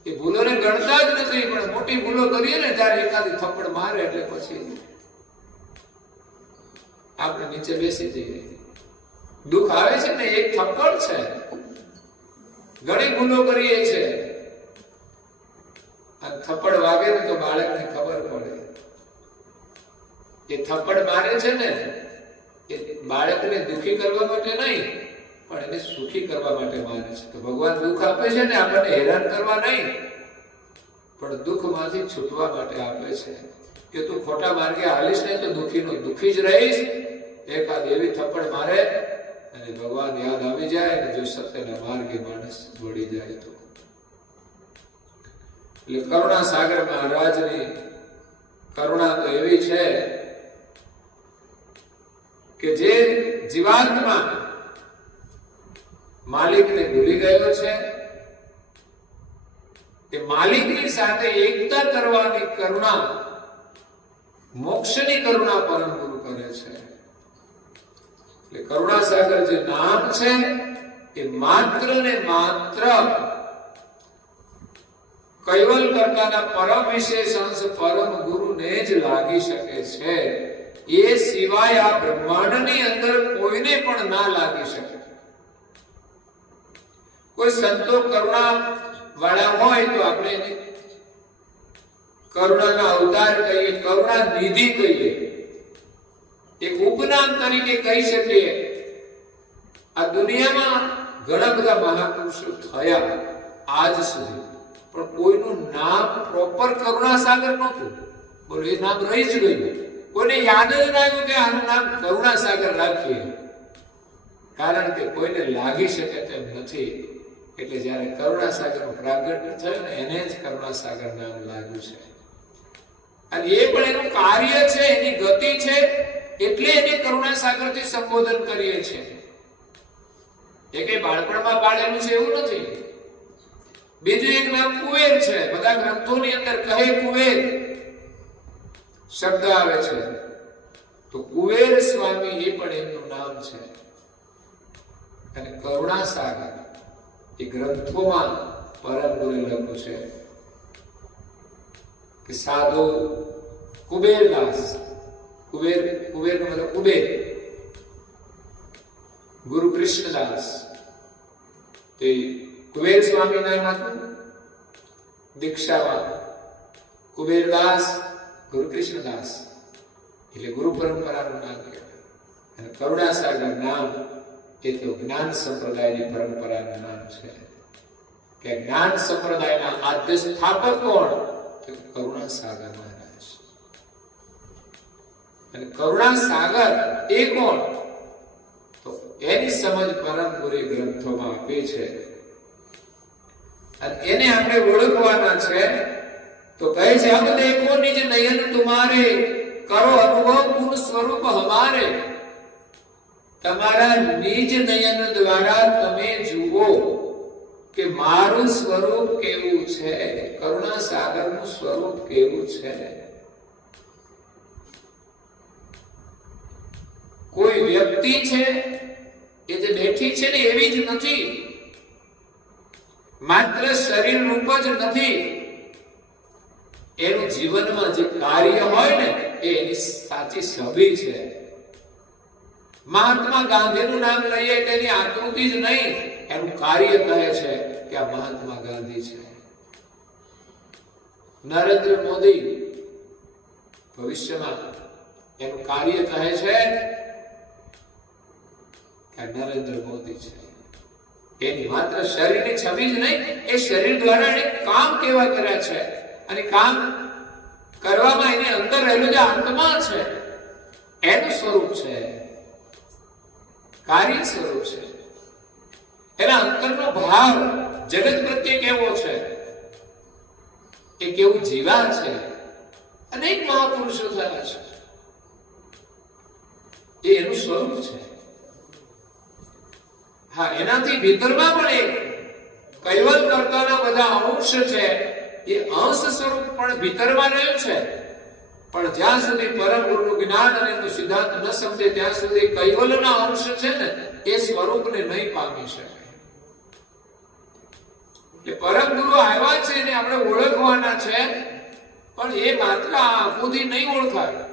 એ ભૂલોને ગણતા જ નથી, પણ મોટી ભૂલો કરીએ ને ત્યારે એકાદી થપ્પડ મારે એટલે પછી આપણે નીચે બેસી જઈએ. દુઃખ આવે છે ને એક થપ્પડ છે. ઘણી ભૂલો કરીએ છે, અને થપ્પડ વાગે ને તો બાળકને ખબર પડે. એ થપ્પડ મારે છે ને એ બાળકને દુઃખી કરવા માટે નહીં, પણ એને સુખી કરવા માટે મારે છે. તો ભગવાન દુઃખ આપે છે ને આપણને હેરાન કરવા નહીં, પણ દુઃખમાંથી છૂટવા માટે આપે છે. કે તું ખોટા માર્ગે હાલીશ નહીં તો દુઃખી જ રહીશ. એકાદ એવી થપ્પડ મારે અને ભગવાન યાદ આવી જાય, અને જો સત્યના માર્ગે માણસ વળી જાય તો. એટલે કરુણા સાગર મહારાજની કરુણા તો એવી છે કે જે જીવાત્મા માલિકને ભૂલી ગયો છે, એ માલિકની સાથે એકતા કરવાની કરુણા, મોક્ષની કરુણા પરમ ગુરુ કરે છે. એટલે કરુણા સાગર જે નામ છે એ માત્ર ને માત્ર કૈવલ કરતાના પરમ વિશેષ અંશ પરમ ગુરુને જ લાગી શકે છે. એ સિવાય આ બ્રહ્માંડની અંદર કોઈને પણ ના લાગી શકે. કોઈ સંતો કરુણા વાળા હોય તો આપણે એને કરુણાના અવતાર કહીએ, કરુણા નિધિ કહીએ, એક ઉપનામ તરીકે કહી શકીએ. આ દુનિયામાં ઘણા બધા મહાપુરુષો થયા આજ સુધી, પણ કોઈનું નામ પ્રોપર કરુણા સાગર નહોતું. બોલો, એ નામ રહી જ ગયું. કોઈને યાદ જ ના આવ્યું કે આનું નામ કરુણા સાગર રાખીએ, કારણ કે કોઈને લાગી શકે તેમ નથી. એટલે જયારે કરુણા સાગરનું પ્રાગટ્ય થયું ને એને જ કરુણા સાગર નામ લાગ્યું છે. અને એ પણ એનું કાર્ય છે, એની ગતિ છે, એટલે એને કરુણા સાગરથી સંબોધન કરીએ છીએ. એ કઈ બાળપણમાં પાડેલું છે એવું નથી. બીજું એક નામ કુવેર છે. બધા ગ્રંથોની અંદર કહે કુવેર શબ્દ આવે છે, તો કુવેર સ્વામી એ પણ એમનું નામ છે. અને કરુણા સાગર એ ગ્રંથોમાં પરમ ગુરુએ લખ્યું છે કે સાધુ કુબેરદાસ, કુબેર નો મતલબ કુબેર, ગુરુ કૃષ્ણદાસ, તે કુબેર સ્વામી નામ હતું. દીક્ષામાં કુબેરદાસ, ગુરુ કૃષ્ણદાસ, એટલે ગુરુ પરંપરાનું નામ કહેવાય. અને કરુણા સાગર નામ એ તો જ્ઞાન સંપ્રદાયની પરંપરાનું નામ છે. કે જ્ઞાન સંપ્રદાયના આદ્ય સ્થાપક કોણ? કરુણા સાગર મહારાજ. અને કરુણા સાગર એ કોણ? તો એની સમજ પરમ ગુરુ ગ્રંથોમાં આપી છે. અને એને આપણે ઓળખવાના છે. તો કહે છે, અબ દેખો નિજ નયન તુમારે, કરો અનુભવ ગુણ સ્વરૂપ હમારે. તમારા નિજ નયન દ્વારા તમે જુઓ કે મારું સ્વરૂપ કેવું છે, કરુણા સાગરનું સ્વરૂપ કેવું છે. કોઈ વ્યક્તિ છે એ જે બેઠી છે ને એવી જ નથી, માત્ર શરીર રૂપ જ નથી, એનું જીવનમાં જે કાર્ય હોય ને એ એની સાચી છબી છે. મહાત્મા ગાંધીનું નામ લઈએ તેની આકૃતિ જ નહીં, એનું કાર્ય કહે છે કે આ મહાત્મા ગાંધી છે. નરેન્દ્ર મોદી ભવિષ્યમાં એનું કાર્ય કહે છે કે નરેન્દ્ર મોદી છે. એની માત્ર શરીરની છબી જ નહીં, એ શરીર દ્વારા એને કામ કેવા કર્યા છે, અને કામ કરવામાં એની અંદર રહેલું જે આત્મા છે એનું સ્વરૂપ છે, કાર્ય સ્વરૂપ છે. એના અંતરનો ભાવ જગત પ્રત્યે કેવો છે, એ કેવું જીવા છે. અનેક મહાપુરુષો થયા છે, એ એનું સ્વરૂપ છે. હા, એનાથી ભીતરમાં પણ એક કૈવલ કરતાના બધા અંશ છે, એ અંશ સ્વરૂપ પણ ભીતરમાં રહ્યું છે. પણ જ્યાં સુધી પરમ ગુરુનું જ્ઞાન અને એનું સિદ્ધાંત ન સમજે ત્યાં સુધી કૈવલના અંશ છે ને એ સ્વરૂપને નહીં પામી શકે. એટલે પરમ ગુરુ આવ્યા છે એને આપણે ઓળખવાના છે, પણ એ માત્ર આ આંખોથી નહીં ઓળખાય.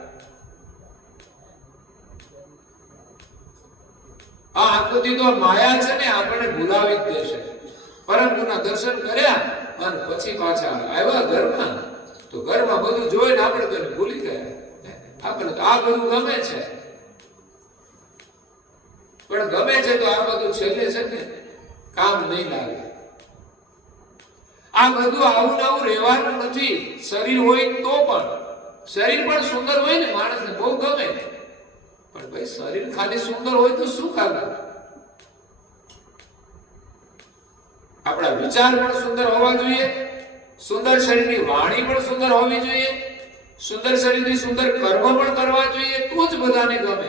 આ આંખોથી તો માયા છે ને આપણને ભૂલાવી જ દેશે. પરમ ગુરુના દર્શન કર્યા અને પછી પાછા આવ્યા ઘરમાં, તો ઘરમાં બધું જોઈને આપણે તો ભૂલી ગયા. આપણે તો આ બધું ગમે છે, પણ ગમે છે તો આ બધું છેલ્લે છે ને કામ નહીં લાગે. આ બધું આવું નવું રહેવાનું નથી. શરીર હોય તો પણ, શરીર પણ સુંદર હોય ને માણસને બહુ ગમે, પણ ભાઈ શરીર ખાલી સુંદર હોય તો શું કામ? આપણા વિચાર પણ સુંદર હોવા જોઈએ, સુંદર શરીરની વાણી પણ સુંદર હોવી જોઈએ, સુંદર શરીરથી સુંદર કર્મ પણ કરવા જોઈએ, તો જ બધાને ગમે.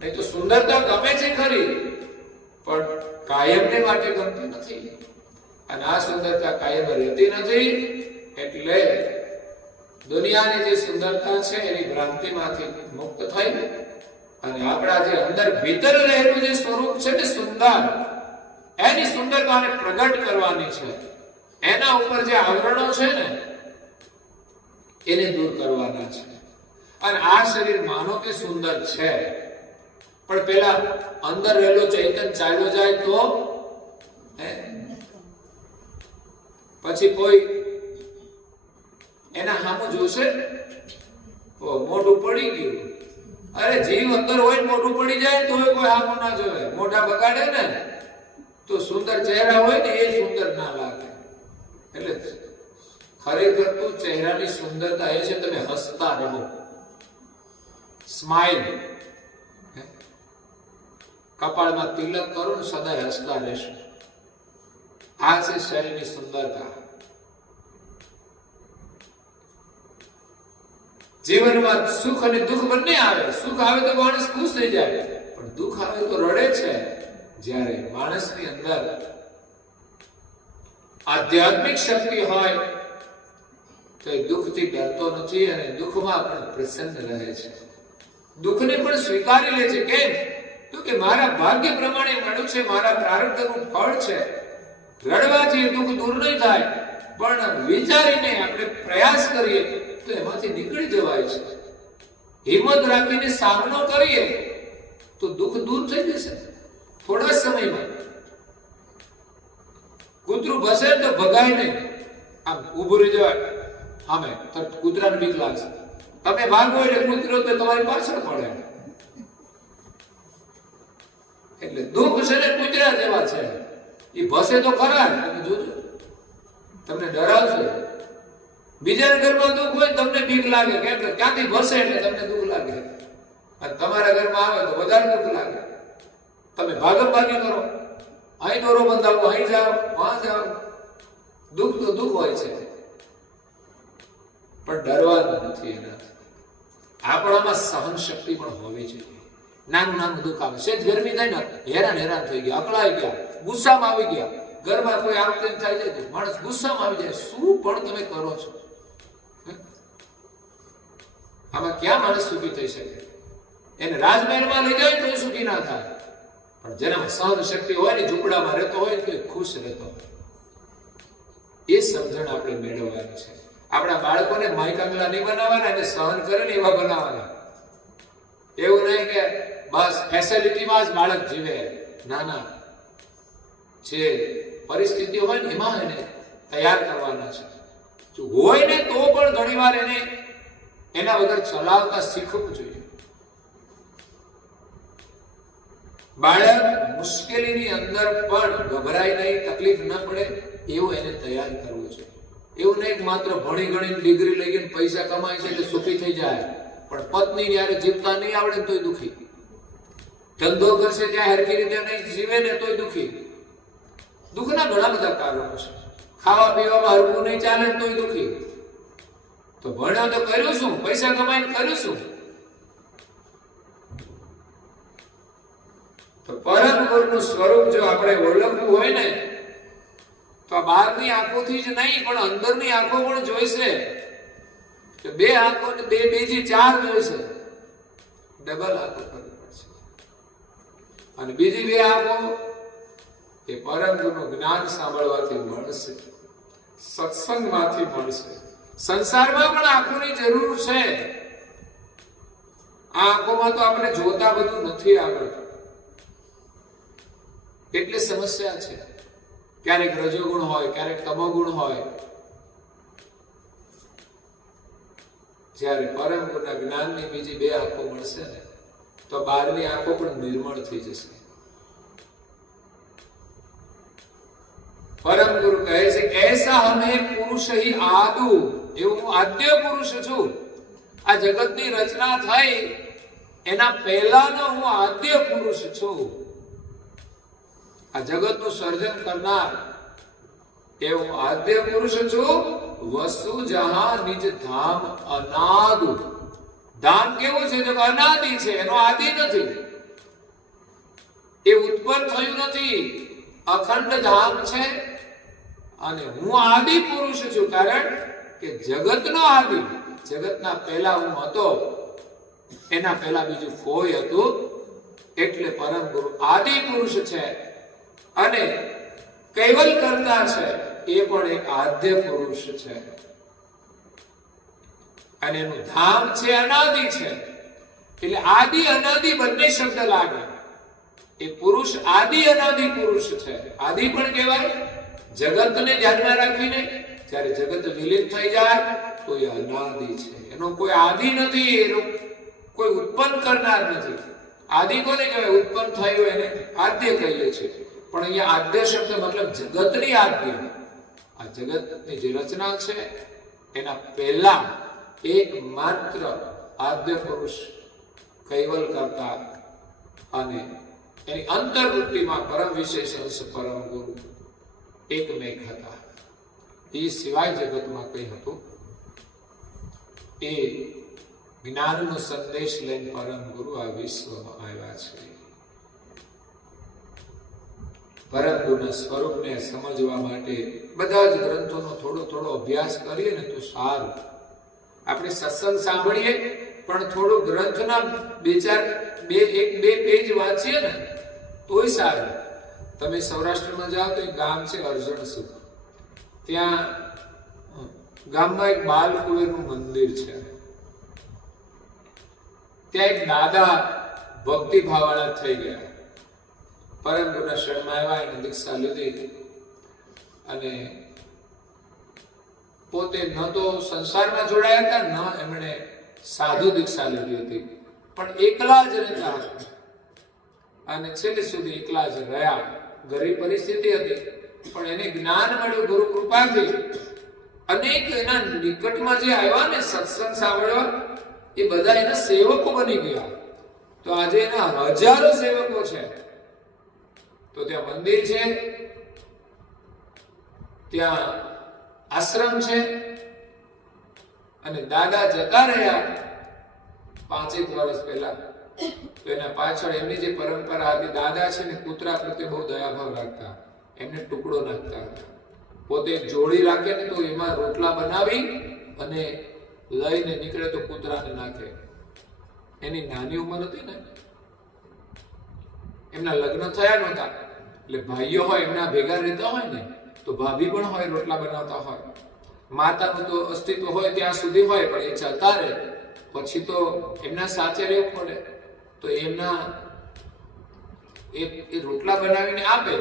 નહીં તો સુંદરતા ગમે છે ખરી, પણ કાયમને માટે ગમતી નથી. અને આ સુંદરતા કાયમ રહેતી નથી. એટલે દુનિયાની જે સુંદરતા છે એની ભ્રાંતિમાંથી મુક્ત થઈ અને આપણા જે અંદર ભીતર રહેલું જે સ્વરૂપ છે ને સુંદર, એની સુંદરતાને પ્રગટ કરવાની છે. એના ઉપર જે આવરણો છે ને એને દૂર કરવાના છે. અને આ શરીર માનો કે સુંદર છે, પણ પેલા અંદર રહેલો ચૈતન્ય ચાલ્યો જાય તો પછી કોઈ એના સામું જોશે, મોઢું પડી ગયું. અરે જીવ અંદર હોય મોઢું પડી જાય તો કોઈ સામું ના જોવે. મોઢા બગાડે ને તો સુંદર ચહેરા હોય ને એ સુંદર ના લાગે. એટલે ખરેખર તો ચહેરાની સુંદરતા એ છે તમે હસતા રહો, સ્માઈલ. કપાળમાં તિલક કરો ને સદાય હસતા રહેશો. આ છે શરીરની સુંદરતા. જીવનમાં સુખ અને દુઃખ બંને આવે. સુખ આવે તો માણસ ખુશ થઈ જાય, પણ દુઃખ આવે તો રડે છે. જ્યારે માણસની અંદર આધ્યાત્મિક શક્તિ હોય તો એ દુઃખથી ડરતો નથી અને દુઃખમાં પણ પ્રસન્ન રહે છે. દુઃખને પણ સ્વીકારી લે છે. કેમ? તો કે મારા ભાગ્ય પ્રમાણે મળ્યું છે, મારા પ્રારબ્ધનું ફળ છે. રડવાથી દુઃખ દૂર નહીં થાય, પણ વિચારીને આપણે પ્રયાસ કરીએ તો એમાંથી નીકળી જવાય છે. હિંમત રાખીને સામનો કરીએ તો દુઃખ દૂર થઈ જશે થોડા સમયમાં. કૂતરું ભસે તો ભગાય નહીં, આમ ઊભું રહી જવાય. આમે તરત કૂતરાને બીક લાગશે. તમે ભાગો એટલે કૂતરો તો તમારી પાછળ પડે. એટલે દુઃખ છે ને કૂતરા જેવા છે, એ ભસે તો ખરા, તમે જોજો તમને ડરાવશે. બીજાના ઘરમાં દુઃખ હોય તમને બીક લાગે, કેમ કે ક્યાંથી ભસે એટલે તમને દુઃખ લાગે. અને તમારા ઘરમાં આવે તો વધારે દુઃખ લાગે. તમે ભાગમ ભાગી કરો, અહીં દોરો બંધાવો, અહીં જાઓ, વહાં જાઓ. દુઃખ તો દુઃખ હોય છે, પણ ડરવાનું નથી એનાથી. આપણામાં સહન શક્તિ પણ હોવી જોઈએ. નાનું નાનું દુઃખ આવે, સેજ ગરમી થાય ને હેરાન થઈ ગયા, અકળાઈ ગયા, ગુસ્સામાં આવી ગયા. ઘરમાં કોઈ આમ તેમ થાય જાય તો માણસ ગુસ્સામાં આવી જાય. શું પણ તમે કરો છો? આમાં ક્યાં માણસ સુખી થઈ શકે? એને રાજમહેલમાં લઈ જાય તો સુખી ના થાય, પણ જેનામાં સહન શક્તિ હોય ને, ઝૂંપડામાં રહેતો હોય તો એ ખુશ રહેતો હોય. એ સમજણ આપણે મેળવવાની છે. આપણા બાળકોને માયકાંગલા નહીં બનાવવાના, એને સહન કરે ને એવા બનાવવાના. એવું નહીં કે બસ ફેસિલિટીમાં જ બાળક જીવે. ના ના, જે પરિસ્થિતિ હોય ને એમાં એને તૈયાર કરવાના છે. જો હોય ને તો પણ ઘણીવાર એને એના વગર ચલાવતા શીખવું જોઈએ. બાળક મુશ્કેલીની અંદર પણ ગભરાય નહીં, તકલીફ ન પડે એવું એને તૈયાર કરવું છે. એવું નહીં માત્ર ભણી ગણીને ડિગ્રી લઈ ગઈને પૈસા કમાય છે એટલે સુખી થઈ જાય, પણ પત્ની જ્યારે જીવતા નહીં આવડે તોય દુખી, ધંધો કરશે ત્યાં હરખી રીતે નહીં જીવે ને તોય દુખી. દુઃખના ઘણા બધા કારણો છે. ખાવા પીવામાં હરખું નહીં ચાલે તોય દુખી. તો ભણ્યો તો કર્યું શું, પૈસા કમાઈને કર્યું શું? તો પરમ ગુરુનું સ્વરૂપ જો આપણે ઓળખવું હોય ને તો આ બહારની આંખોથી જ નહીં પણ અંદરની આંખો પણ જોઈશે. કે બે આંખો ને બે થી ચાર જોઈશે, ડબલ આંખો કરવી પડશે. અને બીજી બે આંખો એ પરમ ગુરુનું જ્ઞાન સાંભળવાથી મળશે, સત્સંગમાંથી મળશે. સંસારમાં પણ આંખોની જરૂર છે. આ આંખોમાં તો આપણે જોતા બધું નથી આવડતું એટલે સમસ્યા છે. ક્યારેક રજોગુણ હોય, ક્યારેક તમોગુણ હોય. જ્યારે પરમ ગુરુના જ્ઞાનની બીજી બે આંખો મળશે ને તો બહારની આંખો પણ નિર્મળ થઈ જશે. પરમ ગુરુ કહે છે એસા હમે પુરુષ હી આદુ, એવું હું આદ્ય પુરુષ છું. આ જગતની રચના થઈ એના પહેલાનો હું આદ્ય પુરુષ છું. આ જગતનું સર્જન કરનાર એવું આદ્ય પુરુષ છું. વસુ જહાં નિજ ધામ અનાદુ. ધામ કેવું છે? તો અનાદિ છે, એનો આદિ નથી, એ ઉત્પન્ન થયું નથી, અખંડ ધામ છે. અને હું આદિ પુરુષ છું, કારણ કે જગતનો આદિ, જગતના પહેલા હું હતો, એના પહેલા બીજું કોઈ હતું. એટલે પરમ ગુરુ આદિ પુરુષ છે અને કૈવલ કરતા છે, એ પણ એક આદ્ય પુરુષ છે. અને એનું ધામ છે અનાદિ છે. એટલે આદિ અનાદિ બંને શબ્દ લાગે. એ પુરુષ આદિ અનાદિ પુરુષ છે. આદિ પણ કહેવાય જગતને ધ્યાનમાં રાખીને. જ્યારે જગત વિલીન થઈ જાય તો એ અનાદિ છે, એનો કોઈ આદિ નથી, એનો કોઈ ઉત્પન્ન કરનાર નથી. આદિ કોને કહેવાય? ઉત્પન્ન થયું એને આદ્ય કહીએ છીએ. પણ અહીંયા આદ્ય શબ્દ મતલબ જગતની આદ્ય. આ જગતની જે રચના છે એના પહેલા એક માત્ર આદ્ય પુરુષ કૈવલ કરતા અને એની અંતર્વૃત્તિમાં પરમ વિશેષ અંશ પરમ ગુરુ એકમેક હતા. એ સિવાય જગતમાં કઈ હતું? એ જ્ઞાનનો સંદેશ લઈને પરમ ગુરુ આ વિશ્વમાં આવ્યા છે. પરમ ગુરુના સ્વરૂપને સમજવા માટે બધા જ ગ્રંથોનો થોડો થોડો અભ્યાસ કરીએ ને તો સારું. આપણે સત્સંગ સાંભળીએ પણ થોડું ગ્રંથના એક બે પેજ વાંચીએ ને તોય સારું. તમે સૌરાષ્ટ્રમાં જાઓ તો એક ગામ છે અરજણસુખ. ત્યાં ગામમાં એક બાલકુબેરનું મંદિર છે. ત્યાં એક દાદા ભક્તિભાવાળા થઈ ગયા. પરમ ગુરુના શરણમાં આવ્યા, એને દીક્ષા લીધી અને પોતે ન તો સંસારમાં જોડાયા હતા, ન એમણે સાધુ દીક્ષા લીધી હતી, પણ એકલા જ રહેતા અને છેલ્લે સુધી એકલા જ રહ્યા. ગરીબ પરિસ્થિતિ હતી પણ એને જ્ઞાન મળ્યું ગુરુ કૃપાથી. અનેક એના નિકટમાં જે આવ્યા ને સત્સંગ સાંભળવા, એ બધા એના સેવકો બની ગયા. તો આજે એના હજારો સેવકો છે. તો ત્યાં મંદિર છે, ત્યાં આશ્રમ છે. અને દાદા જતા રહ્યા 5 વર્ષ પહેલા. તો એના પાછળ એમની જે પરંપરા હતી, દાદા છે ને કૂતરા પ્રત્યે બહુ દયાભાવ રાખતા, એમને ટુકડો નાખતા હતા. પોતે જોડી રાખે ને તો એમાં રોટલા બનાવી અને લઈને નીકળે તો કૂતરાને નાખે. એની નાની ઉંમર હતી ને, એમના લગ્ન થયા નહોતા, એટલે ભાઈઓ હોય એમના ભેગા રહેતા હોય ને, તો ભાભી પણ હોય, રોટલા બનાવતા હોય, માતાનું તો અસ્તિત્વ હોય ત્યાં સુધી હોય, પણ એ જતા રહે પછી તો એમના સાથે રહેવું પડે. તો એમના એ રોટલા બનાવીને આપે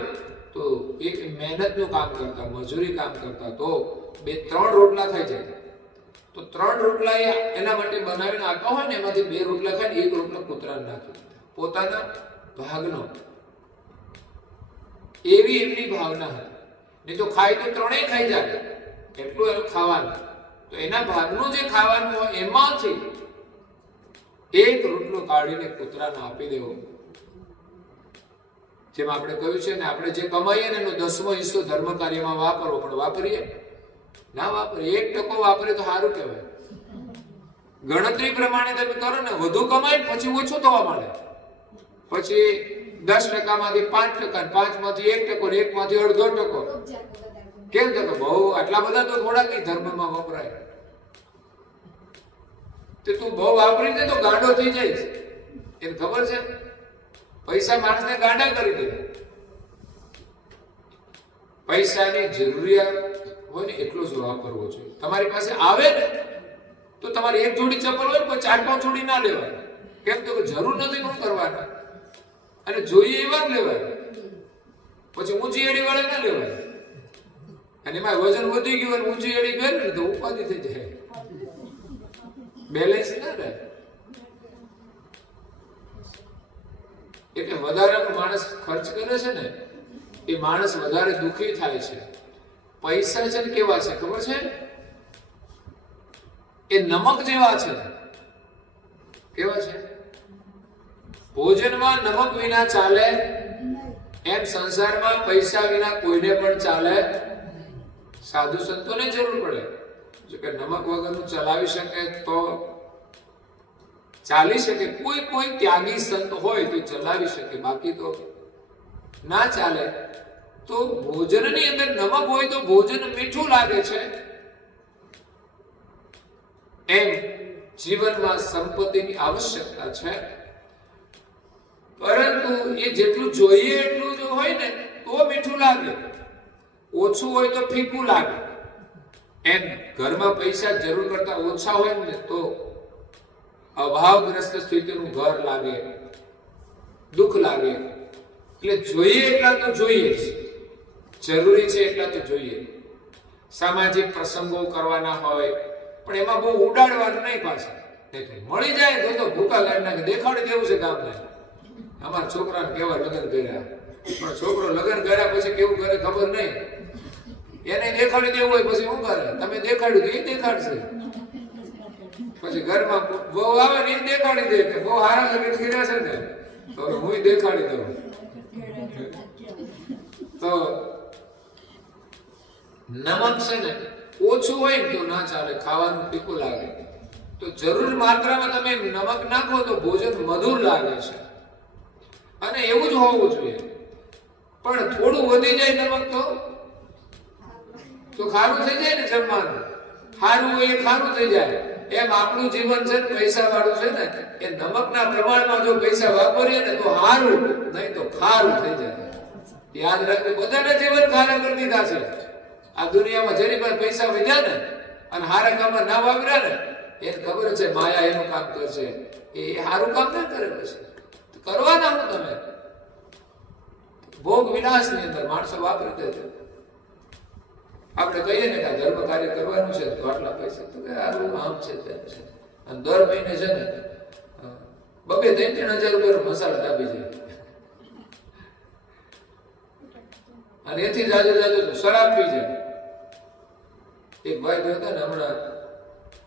તો એક મહેનતનું કામ કરતા, મજૂરી કામ કરતા, તો 2-3 રોટલા થઈ જાય. તો 3 રોટલા એના માટે બનાવીને આપતા હોય ને, એમાંથી 2 રોટલા ખાઈને 1 રોટલો કૂતરાને નાખી પોતાના ભાગનો. એવી એમની ભાવના હતી. નહીં તો ખાય તો 3 ખાઈ જાય, એટલું એનું ખાવાનું. તો એના ભાગનું જે ખાવાનું હોય એમાંથી 1 રોટલો કાઢીને કૂતરાને આપી દેવો. જેમ આપણે કહ્યું છે ને, આપણે જે કમાઈએ ને એનો 10મો હિસ્સો ધર્મ કાર્યમાં વાપરવો, પણ વાપરીએ ના વાપરીએ. 1% વાપરે તો સારું કહેવાય. ગણતરી પ્રમાણે તમે કરો ને, વધુ કમાય પછી ઓછું થવા માંડે, પછી 10% માંથી 5%, 5 માંથી 1%, 1 માંથી 1/2%. કેમ તો બહુ આટલા બધા તો થોડા કઈ ધર્મમાં વપરાય. તે તું બહુ વાપરી દે તો ગાંડો થઈ જાય. એને ખબર છે પૈસા માણસને ગાંડા કરી દે. પૈસાની જરૂરિયાત હોય ને એટલો જ વાપરવો જોઈએ. તમારી પાસે આવે ને તો તમારી 1 જોડી ચપ્પલ હોય ને 4-5 જોડી ના લેવાય. કેમ તો જરૂર નથી શું કરવાના, અને જોઈએ એવા જ લેવાય. પછી ઊંચી એડી વાળા ના લેવાય, અને એમાં વજન વધી ગયું અને ઊંચી એડી પહેરે ને તો ઉપાધિ થઈ જાય, બેલેન્સ ના રહે. એટલે વધારાનો માણસ ખર્ચ કરે છે ને, એ માણસ વધારે દુઃખી થાય છે. પૈસા છે ને કેવા છે ખબર છે? એ નમક જેવા છે. કેવા છે? ભોજનમાં નમક વિના ચાલે, એમ સંસારમાં પૈસા વિના કોઈને પણ ચાલે. સાધુ સંતોને જરૂર પડે, જો કે નમક વગરનું ચલાવી શકે તો ચાલી શકે. કોઈ ત્યાગી સંત હોય તો ચલાવી શકે, બાકી તો ના ચાલે. તો ભોજનની અંદર નમક હોય તો ભોજન મીઠું લાગે છે. એમ જીવનમાં સંપત્તિની આવશ્યકતા છે, પરંતુ એ જેટલું જોઈએ એટલું જો હોય ને તો મીઠું લાગે, ઓછું હોય તો ફીકું લાગે. એમ ઘરમાં પૈસા જરૂર કરતા ઓછા હોય ને તો અભાવગ્રસ્ત સ્થિતિનું ઘર લાગે, દુઃખ લાગે. એટલે જોઈએ એટલા તો જોઈએ જ, જરૂરી છે એટલા તો જોઈએ. સામાજિક પ્રસંગો કરવાના હોય પણ એમાં બહુ ઉડાડવાનું નહીં પાછા. મળી જાય તો ભૂકા કાઢી નાખે, દેખાડી દેવું છે ગામને. અમારા છોકરાને કેવા લગ્ન કર્યા, પણ છોકરો લગ્ન કર્યા પછી કેવું કરે ખબર નહીં. એને દેખાડી દેવું હોય પછી શું કરે? તમે દેખાડ્યું તો એ દેખાડશે. પછી ઘરમાં બહુ આવે ને એ દેખાડી દે કે બહુ હારા લગ્ન કર્યા છે ને, તો હું દેખાડી દઉં. તો નમક છે ને ઓછું હોય ને તો ના ચાલે, ખાવાનું ફીકું લાગે. તો જરૂર માત્રામાં તમે નમક નાખો તો ભોજન મધુર લાગે છે, અને એવું જ હોવું જોઈએ. પણ થોડું વધી જાય નમક તો ખારું થઈ જાય ને જમવાનું. ખારું હોય એ ખારું થઈ જાય. એમ આપણું જીવન છે ને પૈસા વાળું છે ને, એ નમકના પ્રમાણમાં જો પૈસા વાપરીએ ને તો સારું, નહીં તો ખારું થઈ જાય. યાદ રાખજો, બધાના જીવન ખારા કરી દીધા છે. આ દુનિયામાં જેની પર પૈસા વધ્યા ને અને હારા કામમાં ના વાપર્યા ને, એને ખબર છે માયા એનું કામ કરશે. એ સારું કામ ના કરે. પછી કરવાના હું તમે ભોગ વિલાસ ની અંદર માણસો વાપરી દે છે. આપણે કહીએ ને કે ધર્મ કાર્ય કરવાનું છે તો આટલા પૈસા, તો કે આવું આમ છે તેમ છે. અને દર મહિને છે ને 2-3 હજાર રૂપિયા મસાલા દાબી જાય. અને એથી જાજુ શરાબ પી જાય. એક ભાઈ તો હતા ને હમણાં,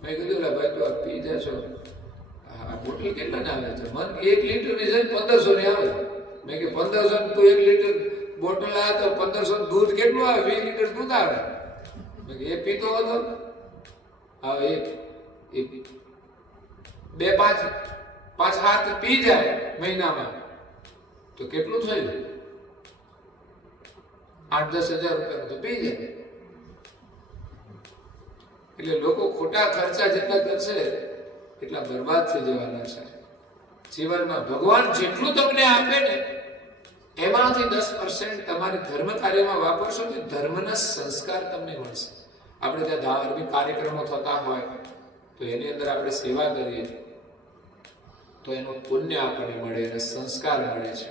મેં કીધું ભાઈ તું આ પી જાય છો, આ બોટલ કેટલા ને આવે છે? મને 1 લીટર ની છે 1500 ની આવે. મેં કે 1500 તું 1 લીટર બોટલ આવે તો 1500 દૂધ કેટલું આવે? 20 લીટર દૂધ આવે. મેં કે એ પીતો હતો. હવે એ 2-5 પી જાય મહિનામાં તો કેટલું થયું? 8-10 હજાર રૂપિયા તો પી જાય. એટલે લોકો ખોટા ખર્ચા જેટલા કરશે એટલા બરબાદ થઈ જવાના છે. જીવનમાં ભગવાન જેટલું તમને આપે ને એમાંથી 10% તમારે ધર્મ કાર્યમાં વાપરશો તો ધર્મના સંસ્કાર તમને મળશે. આપણે ત્યાં ધાર્મિક કાર્યક્રમો થતા હોય તો એની અંદર આપણે સેવા કરીએ તો એનું પુણ્ય આપણને મળે અને સંસ્કાર મળે છે.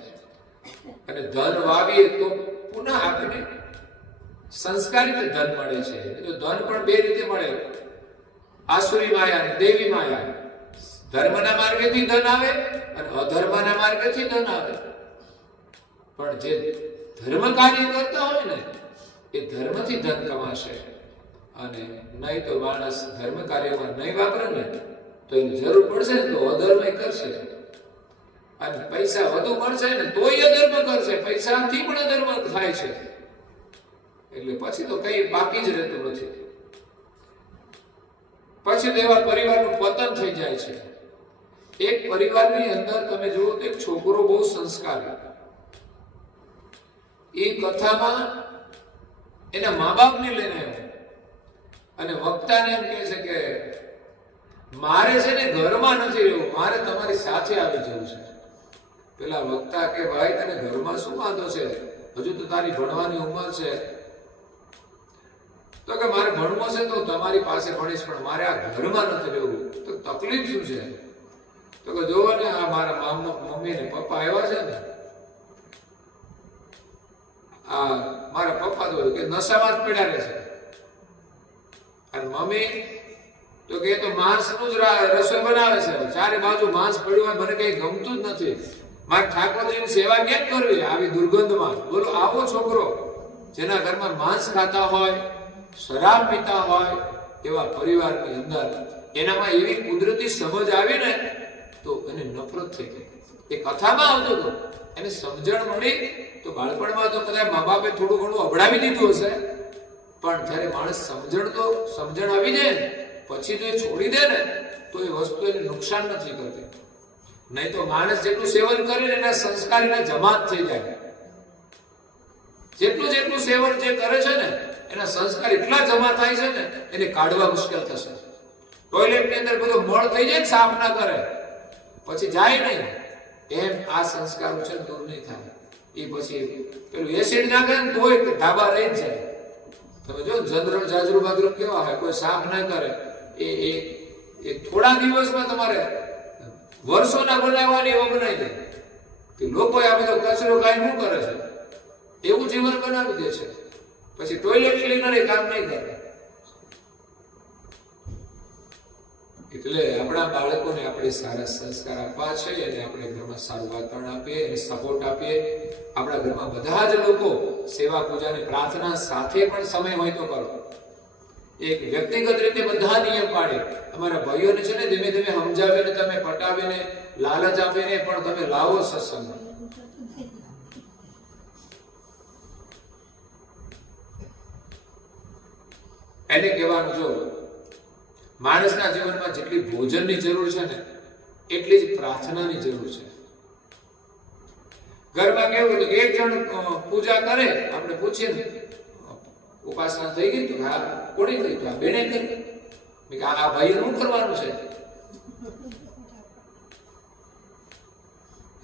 અને ધન વાવીએ તો પુનઃ આપણને સંસ્કારિત ધન મળે છે. તો ધન પણ બે રીતે મળે, આસુરી માયા અને દેવી માયા. ધર્મના માર્ગેથી ધન આવે અને અધર્મના માર્ગેથી ધન આવે. પણ જે ધર્મ કાર્ય કરતા હોય ને એ ધર્મથી ધન કમાશે. અને નહીં તો માણસ ધર્મ કાર્યમાં નહીં વાપરે ને તો એની જરૂર પડશે ને તો અધર્મ કરશે. અને પૈસા વધુ મળશે ને તોય અધર્મ કરશે. પૈસાથી પણ અધર્મ થાય છે. એટલે પછી તો કઈ બાકી જ રહેતું નથી. પછી તો એવા પરિવારનું પતન થઈ જાય છે. એક પરિવારની અંદર તમે જુઓ તો એક છોકરો બહુ સંસ્કારી, એ કથામાં એના મા બાપને લઈને આવ્યો અને વક્તાને એમ કહે છે કે મારે છે ને ઘરમાં નથી રહેવું, મારે તમારી સાથે આવી જવું છે. પેલા વક્તા કે ભાઈ તને ઘરમાં શું વાંધો છે, હજુ તો તારી ભણવાની ઉંમર છે. તો કે મારે ભણવું છે તો તમારી પાસે ભણીશ, પણ મારે આ ઘરમાં નથી રહેવું. તો તકલીફ શું છે? તો કે જોવો ને આ મારા મમ્મી ને પપ્પા આવ્યા છે ને, આ મારા પપ્પા તો કે નશામાં જ પડ્યા રહે છે. અને મમ્મી તો કે તો માંસનું જ રસોઈ બનાવે છે, ચારે બાજુ માંસ પડ્યું હોય, મને કઈ ગમતું જ નથી. મારે ઠાકોરજીની સેવા કેમ કરવી આવી દુર્ગંધમાં? બોલો, આવો છોકરો જેના ઘરમાં માંસ ખાતા હોય, શરાબ પીતા હોય, એવા પરિવારની અંદર એનામાં એવી કુદરતી સમજ આવી ને તો એને નફરત થઈ ગઈ. એ કથામાં આવતો હતો, એને સમજણ મળી. તો બાળપણમાં તો કદાચ મા બાપે થોડું ઘણું અભડાવી દીધું હશે, પણ જ્યારે માણસ સમજણ આવી જાય ને પછી જો એ છોડી દે ને તો એ વસ્તુ એને નુકસાન નથી કરતી. નહીં તો માણસ જેટલું સેવન કરે ને એના સંસ્કાર એના જમા થઈ જાય. જેટલું સેવન જે કરે છે ને એના સંસ્કાર એટલા જમા થાય છે ને એને કાઢવા મુશ્કેલ થશે. ટોયલેટની અંદર બધો મળ થઈ જાય, સાફ ના કરે પછી જાય નહીં, એમ આ સંસ્કારો છે દૂર નહીં થાય. એ પછી પેલું એસિડ નાખે ને તોય ધાબા રહી જ જાય. તમે જો જનરલ જાજરૂ બાજરૂ કેવા હોય, કોઈ સાફ ના કરે એ થોડા દિવસમાં તમારે વર્ષોના બનાવવાની એવો બનાવી દે. કે લોકો આ બધો કચરો કાંઈ શું કરે છે એવું જીવન બનાવી દે છે. પછી ટોયલેટ ક્લીનર એ કામ નહીં કરે. એટલે આપણા બાળકોને આપણે સારા સંસ્કાર આપવા છે અને આપણે ઘરમાં સારું વાતાવરણ આપીએ અને સપોર્ટ આપીએ. આપણા ઘરમાં બધા જ લોકો સેવા પૂજા અને પ્રાર્થના સાથે પણ સમય હોય તો કરો. એક વ્યક્તિગત રીતે બધા નિયમ પાડે. અમારા ભાઈઓને છે ને ધીમે ધીમે સમજાવીને, તમે પટાવીને, લાલચ આપીને પણ તમે લાવો સત્સંગમાં. એને કહેવાનું, જો માણસના જીવનમાં જેટલી ભોજનની જરૂર છે ને એટલી જ પ્રાર્થનાની જરૂર છે. ઘરમાં કેવું કે એક જણ પૂજા કરે, આપણે પૂછીએ ને ઉપાસના થઈ ગઈ? તો હા. કોણે કરી? તો આ બેને કરી. આ ભાઈ શું કરવાનું છે?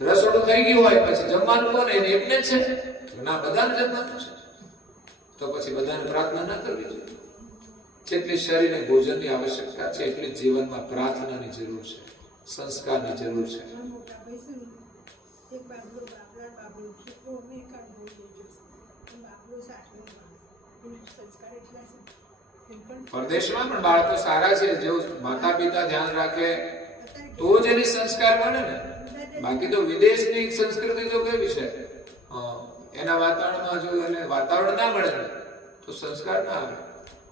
રસોડું થઈ ગયું હોય પછી જમવાનું કોને? એને એટલે જ છે ના, બધાને જમવાનું છે. તો પછી બધાને પ્રાર્થના ના કરવી જોઈએ. જેટલી શરીરને ભોજનની આવશ્યકતા છે એટલી જીવનમાં પ્રાર્થનાની જરૂર છે, સંસ્કારની જરૂર છે. પરદેશમાં પણ બાળકો સારા છે, જો માતા પિતા ધ્યાન રાખે તો જ એની સંસ્કાર બને ને. બાકી તો વિદેશની સંસ્કૃતિ તો કેવી છે, એના વાતાવરણમાં જો એને વાતાવરણ ના મળે તો સંસ્કાર ના આવે.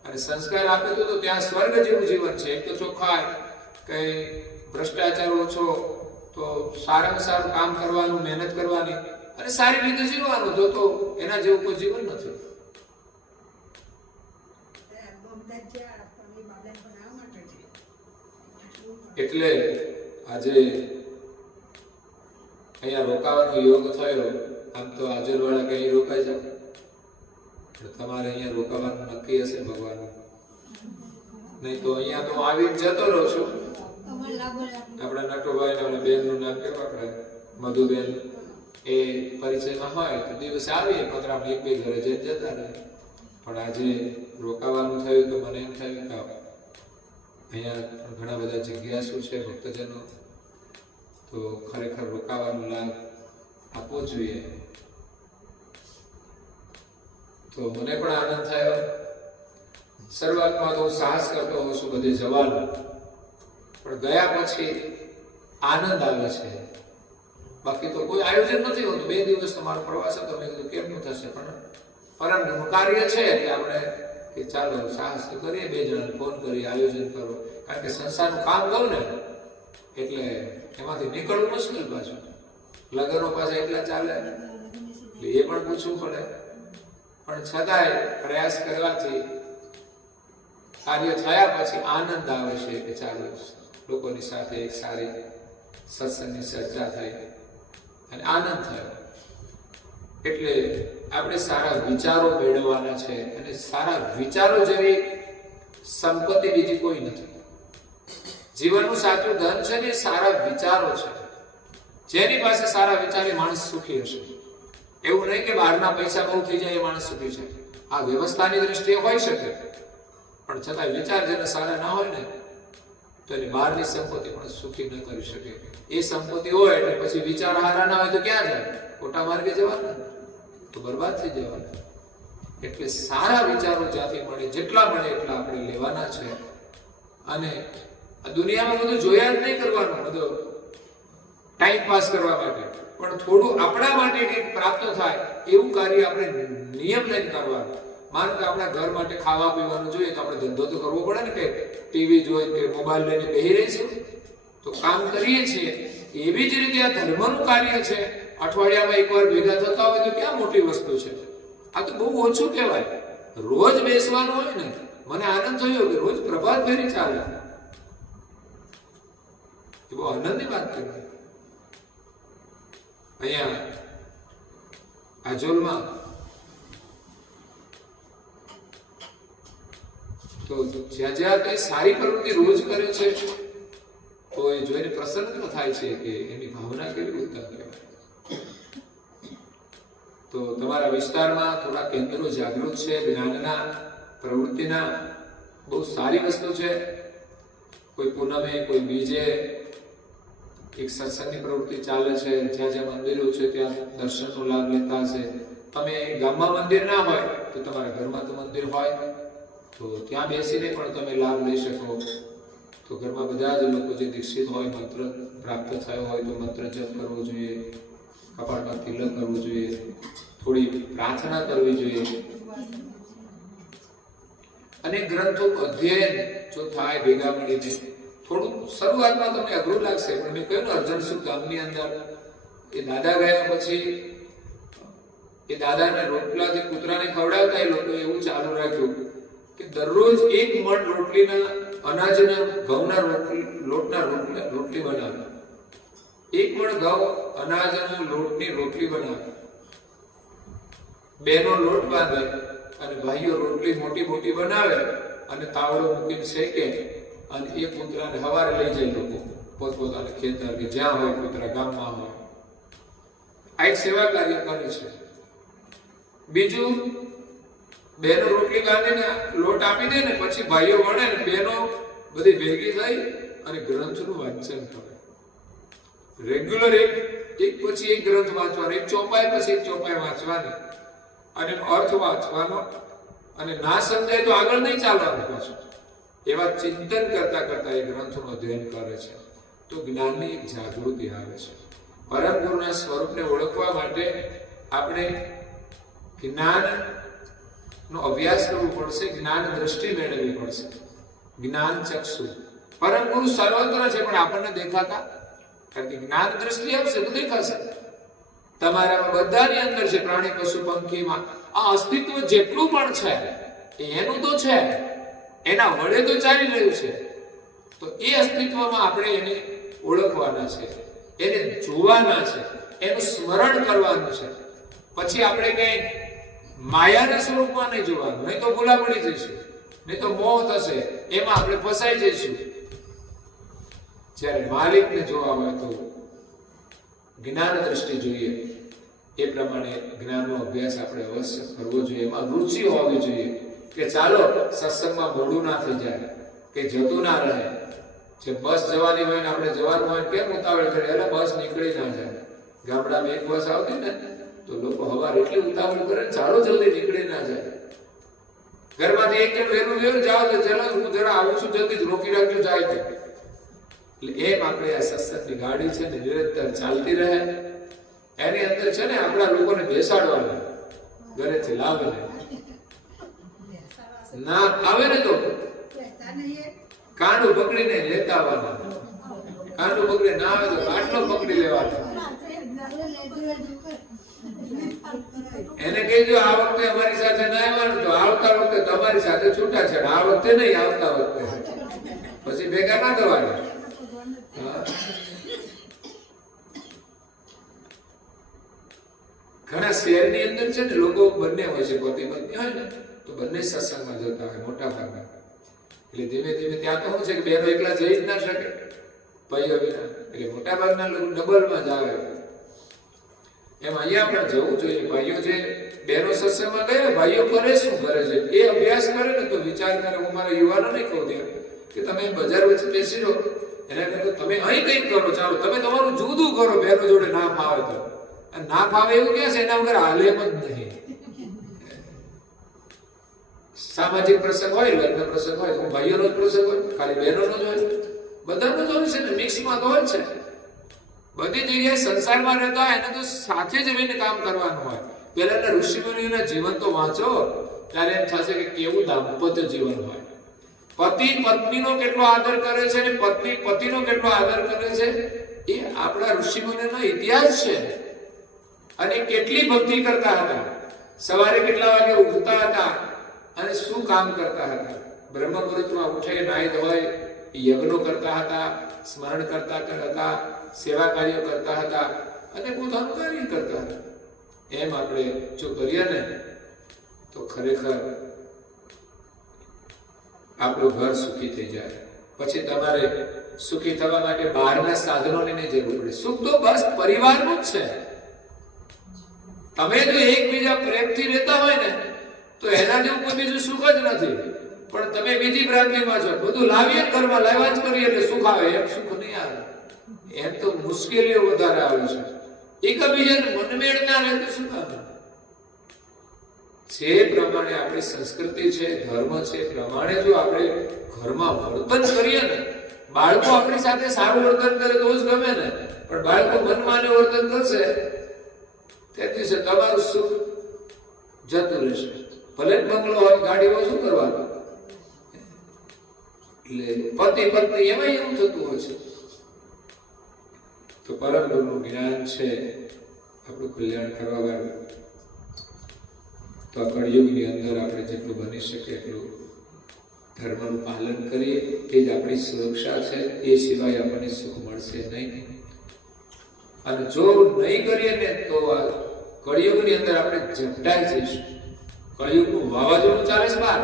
અને સંસ્કાર આપે તો ત્યાં સ્વર્ગ જેવું જીવન છે. એક તો ચોખ્ખાઈ, કઈ ભ્રષ્ટાચાર ઓછો, તો સારામાં સારું કામ કરવાનું, મહેનત કરવાની અને સારી રીતે જીવવાનું. તો એના જેવું કોઈ જીવન નથી. એટલે આજે અહીંયા રોકાવાનો યોગ થયો. આમ તો આજલવાળા કઈ રોકાઈ જાવ, તમારે અહીંયા રોકાવાનું નક્કી હશે ભગવાન. નહીં તો અહીંયા તો આવી જતો રહો છો. અમારે લાભ આપણા નટુભાઈ ને ઓલા બેનનું નામ કેવું આપણે મધુબેન, એ પરિચયમાં હોય તો દિવસે આવીએ પતરામાં એક બે ઘરે જઈને જતા રહે. પણ આજે રોકાવાનું થયું તો મને એમ થયું કે અહીંયા ઘણા બધા જગ્યાસુ છે ભક્તજનો, તો ખરેખર રોકાવાનો લાભ આપવો જોઈએ. તો મને પણ આનંદ થયો. શરૂઆતમાં તો સાહસ કરતો હોઉં છું બધે જવાનું, પણ ગયા પછી આનંદ આવે છે. બાકી તો કોઈ આયોજન નથી હોતું. 2 દિવસ તમારો પ્રવાસ હતો, મેં કીધું કેમનું થશે, પણ પરમનું કાર્ય છે એટલે આપણે કે ચાલો સાહસ તો કરીએ, 2 જણાને ફોન કરી આયોજન કરો. કારણ કે સંસ્થાનું કામ કહું ને એટલે એમાંથી નીકળવું મુશ્કેલ. પાછું લગ્નો પાછા એટલા ચાલે એટલે એ પણ પૂછવું પડે. પણ છતાંય પ્રયાસ કરવાથી કાર્ય થયા પછી આનંદ આવે છે કે ચાલો લોકોની સાથે એક સારી સત્સંગની ચર્ચા થઈ અને આનંદ થયો. એટલે આપણે સારા વિચારો મેળવવાના છે, અને સારા વિચારો જેવી સંપત્તિ બીજી કોઈ નથી. જીવનનું સાચું ધન છે ને સારા વિચારો છે. જેની પાસે સારા વિચારી માણસ સુખી હશે. એવું નહીં કે બહારના પૈસા બહુ થઈ જાય એ માણસ સુખી છે. આ વ્યવસ્થાની દ્રષ્ટિએ હોઈ શકે, પણ છતાં વિચાર જેને સારા ના હોય ને તો એની બહારની સંપત્તિ પણ સુખી ન કરી શકે. એ સંપત્તિ હોય એટલે પછી વિચાર હારા ના હોય તો ક્યાં જાય? ખોટા માર્ગે જવાના, તો બરબાદ થઈ જવાના. એટલે સારા વિચારો જ્યાંથી મળે, જેટલા મળે એટલા આપણે લેવાના છે. અને આ દુનિયામાં બધું જોયા જ નહીં કરવાનું, બધું ટાઈમ પાસ કરવા માટે, પણ થોડું આપણા માટે કંઈક પ્રાપ્ત થાય એવું કાર્ય આપણે નિયમ લઈને કરવાનું. માનો કે આપણા ઘર માટે ખાવા પીવાનું જોઈએ તો આપણે ધંધો તો કરવો પડે ને, કે ટીવી જોઈ કે મોબાઈલ લઈને બેસી રહીશું તો કામ કરીએ છીએ. એવી જ રીતે આ ધર્મનું કાર્ય છે. અઠવાડિયામાં એકવાર ભેગા થતા હોય તો ક્યાં મોટી વસ્તુ છે? આ તો બહુ ઓછું કહેવાય. રોજ બેસવાનું હોય ને, મને આનંદ થયો કે રોજ પ્રભાત ફેરી ચાલે, એ બહુ આનંદની વાત કહેવાય. અહીંયા આજોલમાં તો જ્યાં જ્યાં કઈ સારી પ્રવૃત્તિ રોજ કરે છે તો એ જોઈને પ્રસન્ન થાય છે કે એની ભાવના કેવી ઉત્તમ કહેવાય. તો તમારા વિસ્તારમાં થોડા કેન્દ્રો જાગૃત છે જ્ઞાનના, પ્રવૃત્તિના. બહુ સારી વસ્તુ છે. કોઈ પૂનમે, કોઈ બીજે એક સત્સંગની પ્રવૃત્તિ ચાલે છે. જ્યાં જ્યાં મંદિરો છે ત્યાં દર્શનનો લાભ લેતા હશે. તમે ગામમાં મંદિર ના હોય તો તમારા ઘરમાં તો મંદિર હોય, તો ત્યાં બેસીને પણ તમે લાભ લઈ શકો. તો ઘરમાં બધા જ લોકો જે દીક્ષિત હોય, મંત્ર પ્રાપ્ત થયો હોય તો મંત્ર જપ કરવો જોઈએ, કપાળમાં તિલક કરવું જોઈએ, થોડી પ્રાર્થના કરવી જોઈએ. અને ગ્રંથો અધ્યયન જો થાય ભેગા મળીને, થોડું શરૂઆતમાં તમને અઘરું લાગશે, પણ મેં કહ્યું ને અર્જનસુર ગામની અંદર એ દાદા ગયા પછી એ દાદાને રોટલા જે કૂતરાને ખવડાવતા એ લોકો એવું ચાલુ રાખ્યું કે દરરોજ 1 મણ રોટલીના અનાજના ઘઉંના લોટના રોટલી બનાવે. 1 મણ ઘઉં અનાજના લોટની રોટલી બનાવે. બેનો લોટ બાંધે અને ભાઈઓ રોટલી મોટી મોટી બનાવે અને તાવડો મૂકીને શેકે, અને એ કૂતરાને સવારે લઈ જાય લોકો પોતપોતાના ખેતર કે જ્યાં હોય, કૂતરા ગામમાં હોય. આ એક સેવા કાર્ય કરે છે. બીજું, બેનો રોટલી બાંધીને લોટ આપી દે ને પછી ભાઈઓ વળે ને બેનો બધી ભેગી થઈ અને ગ્રંથનું વાંચન કરે. રેગ્યુલર એક પછી એક ગ્રંથ વાંચવાનો, એક ચોપાઈ પછી એક ચોપાઈ વાંચવાની અને અર્થ વાંચવાનો, અને ના સમજાય તો આગળ નહીં ચાલવાનું પાછું. એવા ચિંતન કરતા કરતા એ ગ્રંથનું અધ્યયન કરે છે. તો જ્ઞાનની એક જાગૃતિ આવે છે. પરમ ગુરુના સ્વરૂપને ઓળખવા માટે આપણે જ્ઞાનનો અભ્યાસ કરવો પડશે, જ્ઞાન દ્રષ્ટિ મેળવવી પડશે, જ્ઞાન ચક્ષુ. પરમ ગુરુ સર્વત્ર છે પણ આપણને દેખાતા, કારણ કે જ્ઞાન દ્રષ્ટિ આવશે તો દેખાશે. તમારામાં બધાની અંદર છે, પ્રાણી, પશુ, પંખીમાં આ અસ્તિત્વ જેટલું પણ છે એનું તો છે, એના વડે તો ચાલી રહ્યું છે. તો એ અસ્તિત્વમાં આપણે એને ઓળખવાના છે, એને જોવાના છે, એનું સ્મરણ કરવાનું છે. પછી આપણે કઈ માયાના સ્વરૂપમાં નહીં જોવાનું, નહીં તો ભૂલા પડી જઈશું, નહીં તો મોહ થશે, એમાં આપણે ફસાઈ જઈશું. જ્યારે માલિકને જોવા હોય તો જ્ઞાન દ્રષ્ટિ જોઈએ. એ પ્રમાણે જ્ઞાનનો અભ્યાસ આપણે અવશ્ય કરવો જોઈએ. એમાં રુચિ હોવી જોઈએ કે ચાલો સત્સંગમાં મોડું ના થઈ જાય, કે જતું ના રહે. જે બસ જવાની હોય ને આપણે જવાનું હોય કેમ ઉતાવળ કરે, એટલે બસ નીકળી ના જાય. ગામડામાં એક બસ આવતી ને તો લોકો હવાર એટલી ઉતાવળ કરે, ચાલો જલ્દી નીકળી ના જાય. ઘરમાંથી એક જણ વહેલું વહેલું જાઓ તો ચલો હું જરા આવું છું, જલ્દી જ રોકી રાખજો જાય તો. એટલે એમ આપણે આ સત્સંગની ગાડી છે ને નિરંતર ચાલતી રહે. એની અંદર છે ને આપણા લોકોને બેસાડવાના, ઘરેથી લાવે ના આવે ને તો કહેતા નહીં એ. કાંડું પકડીને લેતા આવવાના. કાંડું પકડી ના આવે તો બાટલો પકડી લેવાનો. એને કહેજો આ વખતે અમારી સાથે ના આવવાનું, તો આવતા વખતે તમારી સાથે છૂટા છે, આ વખતે નહીં, આવતા વખતે. પછી ભેગા ના થવાના. ઘણા શહેરની અંદર છે ને લોકો બંને હોય છે, પતિ પત્ની હોય ને તો બંને સત્સંગમાં જતા હોય મોટા ભાગના. એટલે ધીમે ધીમે ત્યાં તો શું છે કે બેનો એકલા જઈ જ ના શકે ભાઈઓ વિના, એટલે મોટા ભાગના લોકો ડબલમાં જ આવે. એમ અહીંયા પણ જવું જોઈએ. ભાઈઓ જે બેનો સત્સંગમાં ગયા, ભાઈઓ કરે શું કરે છે એ અભ્યાસ કરે ને તો વિચાર કરે. હું મારા યુવાનોને કહું છું કે તમે બજાર વચ્ચે બેસી રહો, એના કરતા તમે અહીં કંઈક કરો. ચાલો તમે તમારું જુદું કરો, બેનો જોડે ના ફાવે તો. ના ફાવે એવું ક્યાં છે, એના વગર હાલે જ નહીં. સામાજિક પ્રસંગ હોય, લગ્ન પ્રસંગ હોય તો ભાઈઓનો જ પ્રસંગ હોય, ખાલી બહેનોનો જ હોય, બધાનો જ હોય છે ને, મિક્સમાં તો હોય છે. બધી જગ્યાએ સંસારમાં રહેતા હોય એને તો સાથે જ રહીને કામ કરવાનું હોય. પહેલાના ઋષિમુનિઓના જીવન તો વાંચો ત્યારે એમ થશે કે કેવું દાંપત્ય જીવન હોય. પતિ પત્નીનો કેટલો આદર કરે છે અને પત્ની પતિનો કેટલો આદર કરે છે એ આપણા ઋષિમુનિઓનો ઇતિહાસ છે. અને કેટલી ભક્તિ કરતા હતા, સવારે કેટલા વાગે ઉઠતા હતા અને શું કામ કરતા હતા. બ્રહ્મ મુહૂર્તમાં ઉઠે, નાહી ધોઈ યજ્ઞો કરતા હતા, સ્મરણ કરતા હતા, સેવા કાર્યો કરતા હતા અને પોતાનું કાર્ય કરતા હતા. એમ આપણે જો કરીએ ને તો ખરેખર આપણું ઘર સુખી થઈ જાય. પછી તમારે સુખી થવા માટે બહારના સાધનોની નહીં જરૂર પડે. સુખ તો બસ પરિવારનું જ છે. તમે જો એકબીજા પ્રેમથી રહેતા હોય ને તો એના જેવું કોઈ બીજું સુખ જ નથી. પણ તમે બીજી ભ્રાંતિમાં છો, બધું લાવીએ ઘરમાં લાવવા જ કરીએ એટલે સુખ આવે. એમ સુખ નહીં આવે, એમ તો મુશ્કેલીઓ વધારે આવે છે. એકબીજાને મનમેળ ના રહે તો શું આવે? જે પ્રમાણે આપણી સંસ્કૃતિ છે, ધર્મ છે, પ્રમાણે જો આપણે ઘરમાં વર્તન કરીએ ને, બાળકો આપણી સાથે સારું વર્તન કરે તો જ ગમે ને. પણ બાળકો મનમાને વર્તન કરશે તે દિવસે તમારું સુખ જતું રહેશે. ભલે બંગલો હોય, ગાડી હોય, શું કરવાનું? એટલે પતિ પત્ની એમાં એવું થતું હોય છે. તો પરમ ગુરુનું જ્ઞાન છે આપણું કલ્યાણ કરવા વાળું. તો આ કળિયુગની અંદર આપણે જેટલું બની શકે એટલું ધર્મનું પાલન કરીએ, એ જ આપણી સુરક્ષા છે. એ સિવાય આપણને સુખ મળશે નહીં. અને જો નહીં કરીએ ને તો આ કળિયુગની અંદર આપણે ઝપટાઈ જઈશું. કળિયુગનું વાવાઝોડું ચાલે છે બહાર,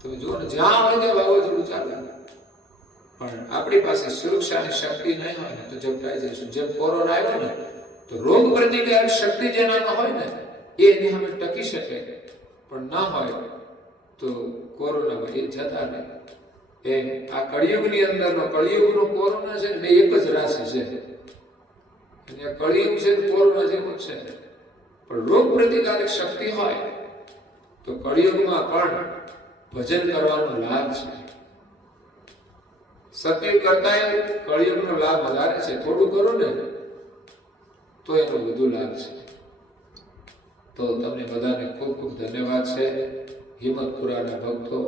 તમે જુઓ ને, જ્યાં હોય ત્યાં વાવાઝોડું ચાલે. પણ આપણી પાસે સુરક્ષાની શક્તિ નહીં હોય ને તો ઝપટાઈ જઈશું. જેમ કોરોના આવ્યો ને તો રોગ પ્રતિકારક શક્તિ જેનામાં હોય ને એ એની સામે ટકી શકે, પણ ના હોય તો કોરોનામાં એ જતા નહીં. એમ આ કળિયુગની અંદરનો કળિયુગનો કોરોના છે ને બે એક જ રાશિ છે. અને આ કળિયુગ છે કોરોના જેવું જ છે. પણ રોગ પ્રતિકારક શક્તિ હોય તો કળિયુગમાં પણ ભજન કરવાનો લાભ છે. સતયુગ કરતા કળિયુગનો લાભ વધારે છે. થોડું કરો ને તો એનો વધુ લાભ છે. તો તમને બધાને ખૂબ ખૂબ ધન્યવાદ છે. હિંમતપુરાના ભક્તો,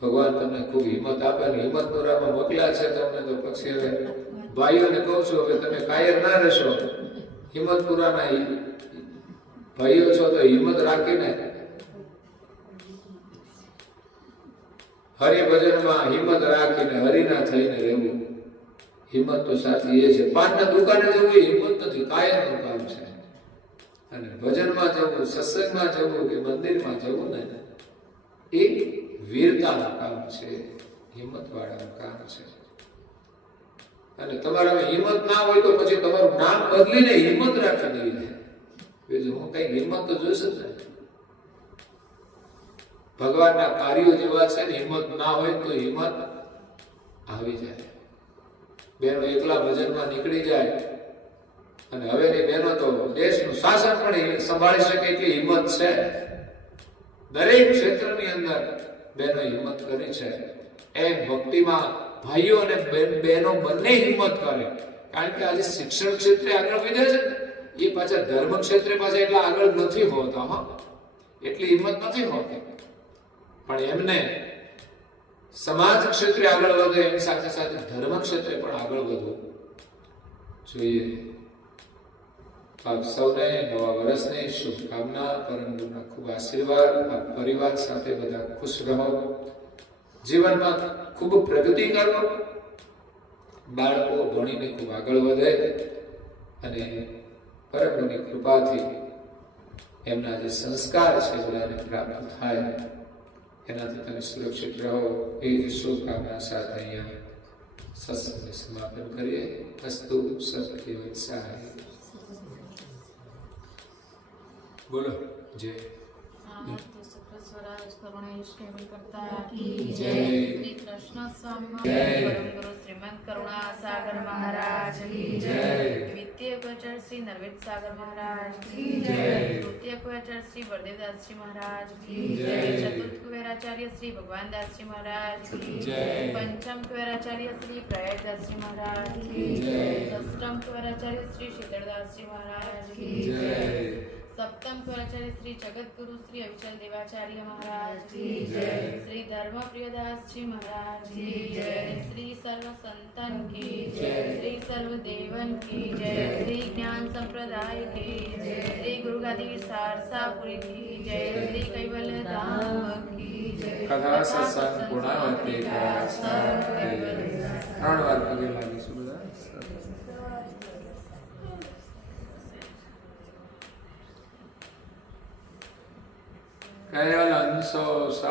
ભગવાન તમને ખૂબ હિંમત આપે ને હિંમતપુરામાં મોકલ્યા છે તમને. તો પછી હવે ભાઈઓને કહું છું, હવે તમે કાયર ના રહેશો. હિંમતપુરાના ભાઈઓ છો તો હિંમત રાખીને હરિભજનમાં હિંમત રાખીને હરિના થઈને રહેવું. હિંમત તો સાચી એ છે. પાનના દુકાને જવું એ હિંમત નથી, કાયરનું કામ છે. અને ભજનમાં જવું, સત્સંગમાં જવું કે મંદિરમાં જવું ને એ વીરતાનું કામ છે. હિંમત વાળાનું કામ છે. અને તમારામાં હિંમત ના હોય તો પછી તમારું નામ બદલીને હિંમત રાખી દેવી છે. બીજું હું કઈ હિંમત તો જોઈશે જ ને. ભગવાનના કાર્યો જેવા છે ને, હિંમત ના હોય તો હિંમત આવી જાય. બેનો એકલા ભજનમાં નીકળી જાય અને હવેની બહેનો તો દેશનું શાસન પણ સંભાળી શકે એટલી હિંમત છે. દરેક ક્ષેત્રની અંદર બહેનો હિંમત કરી છે. એમ ભક્તિમાં ભાઈઓ અને બહેનો બંને હિંમત કરે. કારણ કે આજે શિક્ષણ ક્ષેત્રે આગળ વધે છે ને, એ પાછા ધર્મ ક્ષેત્રે પાછા એટલા આગળ નથી હોતા. હા, એટલી હિંમત નથી હોતી. પણ એમને સમાજ ક્ષેત્રે આગળ વધે એની સાથે સાથે ધર્મ ક્ષેત્રે પણ આગળ વધવું જોઈએ. આપ સૌને નવા વર્ષની શુભકામના, પરમ ગુરુના ખૂબ આશીર્વાદ. આપ પરિવાર સાથે બધા ખુશ રહો, જીવનમાં ખૂબ પ્રગતિ કરો, બાળકો ભણીને ખૂબ આગળ વધે અને પરમ ગુરુની કૃપાથી એમના જે સંસ્કાર છે બધાને પ્રાપ્ત થાય, એનાથી તમે સુરક્ષિત રહો. એ જ શુભકામના સાથે અહીંયા સત્સંગને સમાપન કરીએ. અસ્તુ સત્યવત્સાય. બોલો જય. સ્વરાજ કરુણેશ કેવલ કરતા કી જય. શ્રી કૃષ્ણ સ્વામી જય. પરમ ગુરુ શ્રીમંત કરુણા સાગર મહારાજ કી જય. દ્વિતીય પ્રચાર શ્રી નરવેદ સાગર મહારાજ કી જય. તૃતીય પ્રચાર શ્રી બળદેવદાસજી મહારાજ કી જય. ચતુર્થ કુવેરાચાર્ય શ્રી ભગવાનદાસજી મહારાજ કી જય. પંચમ કુવેરાચાર્ય શ્રી પ્રયાગદાસજી મહારાજ કી જય. ષષ્ઠમ કુવેરાચાર્ય શ્રી શીતળદાસજી મહારાજ કી જય. સપ્તમ કુવેરાચાર્ય શ્રી જગતગુરુ શ્રી અવિચલ દેવાચાર્ય મહારાજ કી જય. શ્રી ધર્મપ્રિયદાસજી મહારાજ કી જય. શ્રી સર્વ સંતન કી જય. શ્રી સર્વ દેવન કી જય. શ્રી જ્ઞાન સંપ્રદાય કી જય. શ્રી ગુરુગાદી સારસાપુરી કી જય. શ્રી કૈવલ્ય ધામ કી જય. કથા સત્સંગ પૂર્ણાવતી કરા ત્રણ વાર પગે લાગીશું બધા. કયા અંશો સત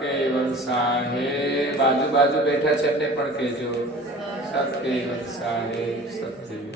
કેવલ સાહેબ, બાજુ બાજુ બેઠા છે એમને પણ કહેજો સત કેવલ સાહેબ સત્ય.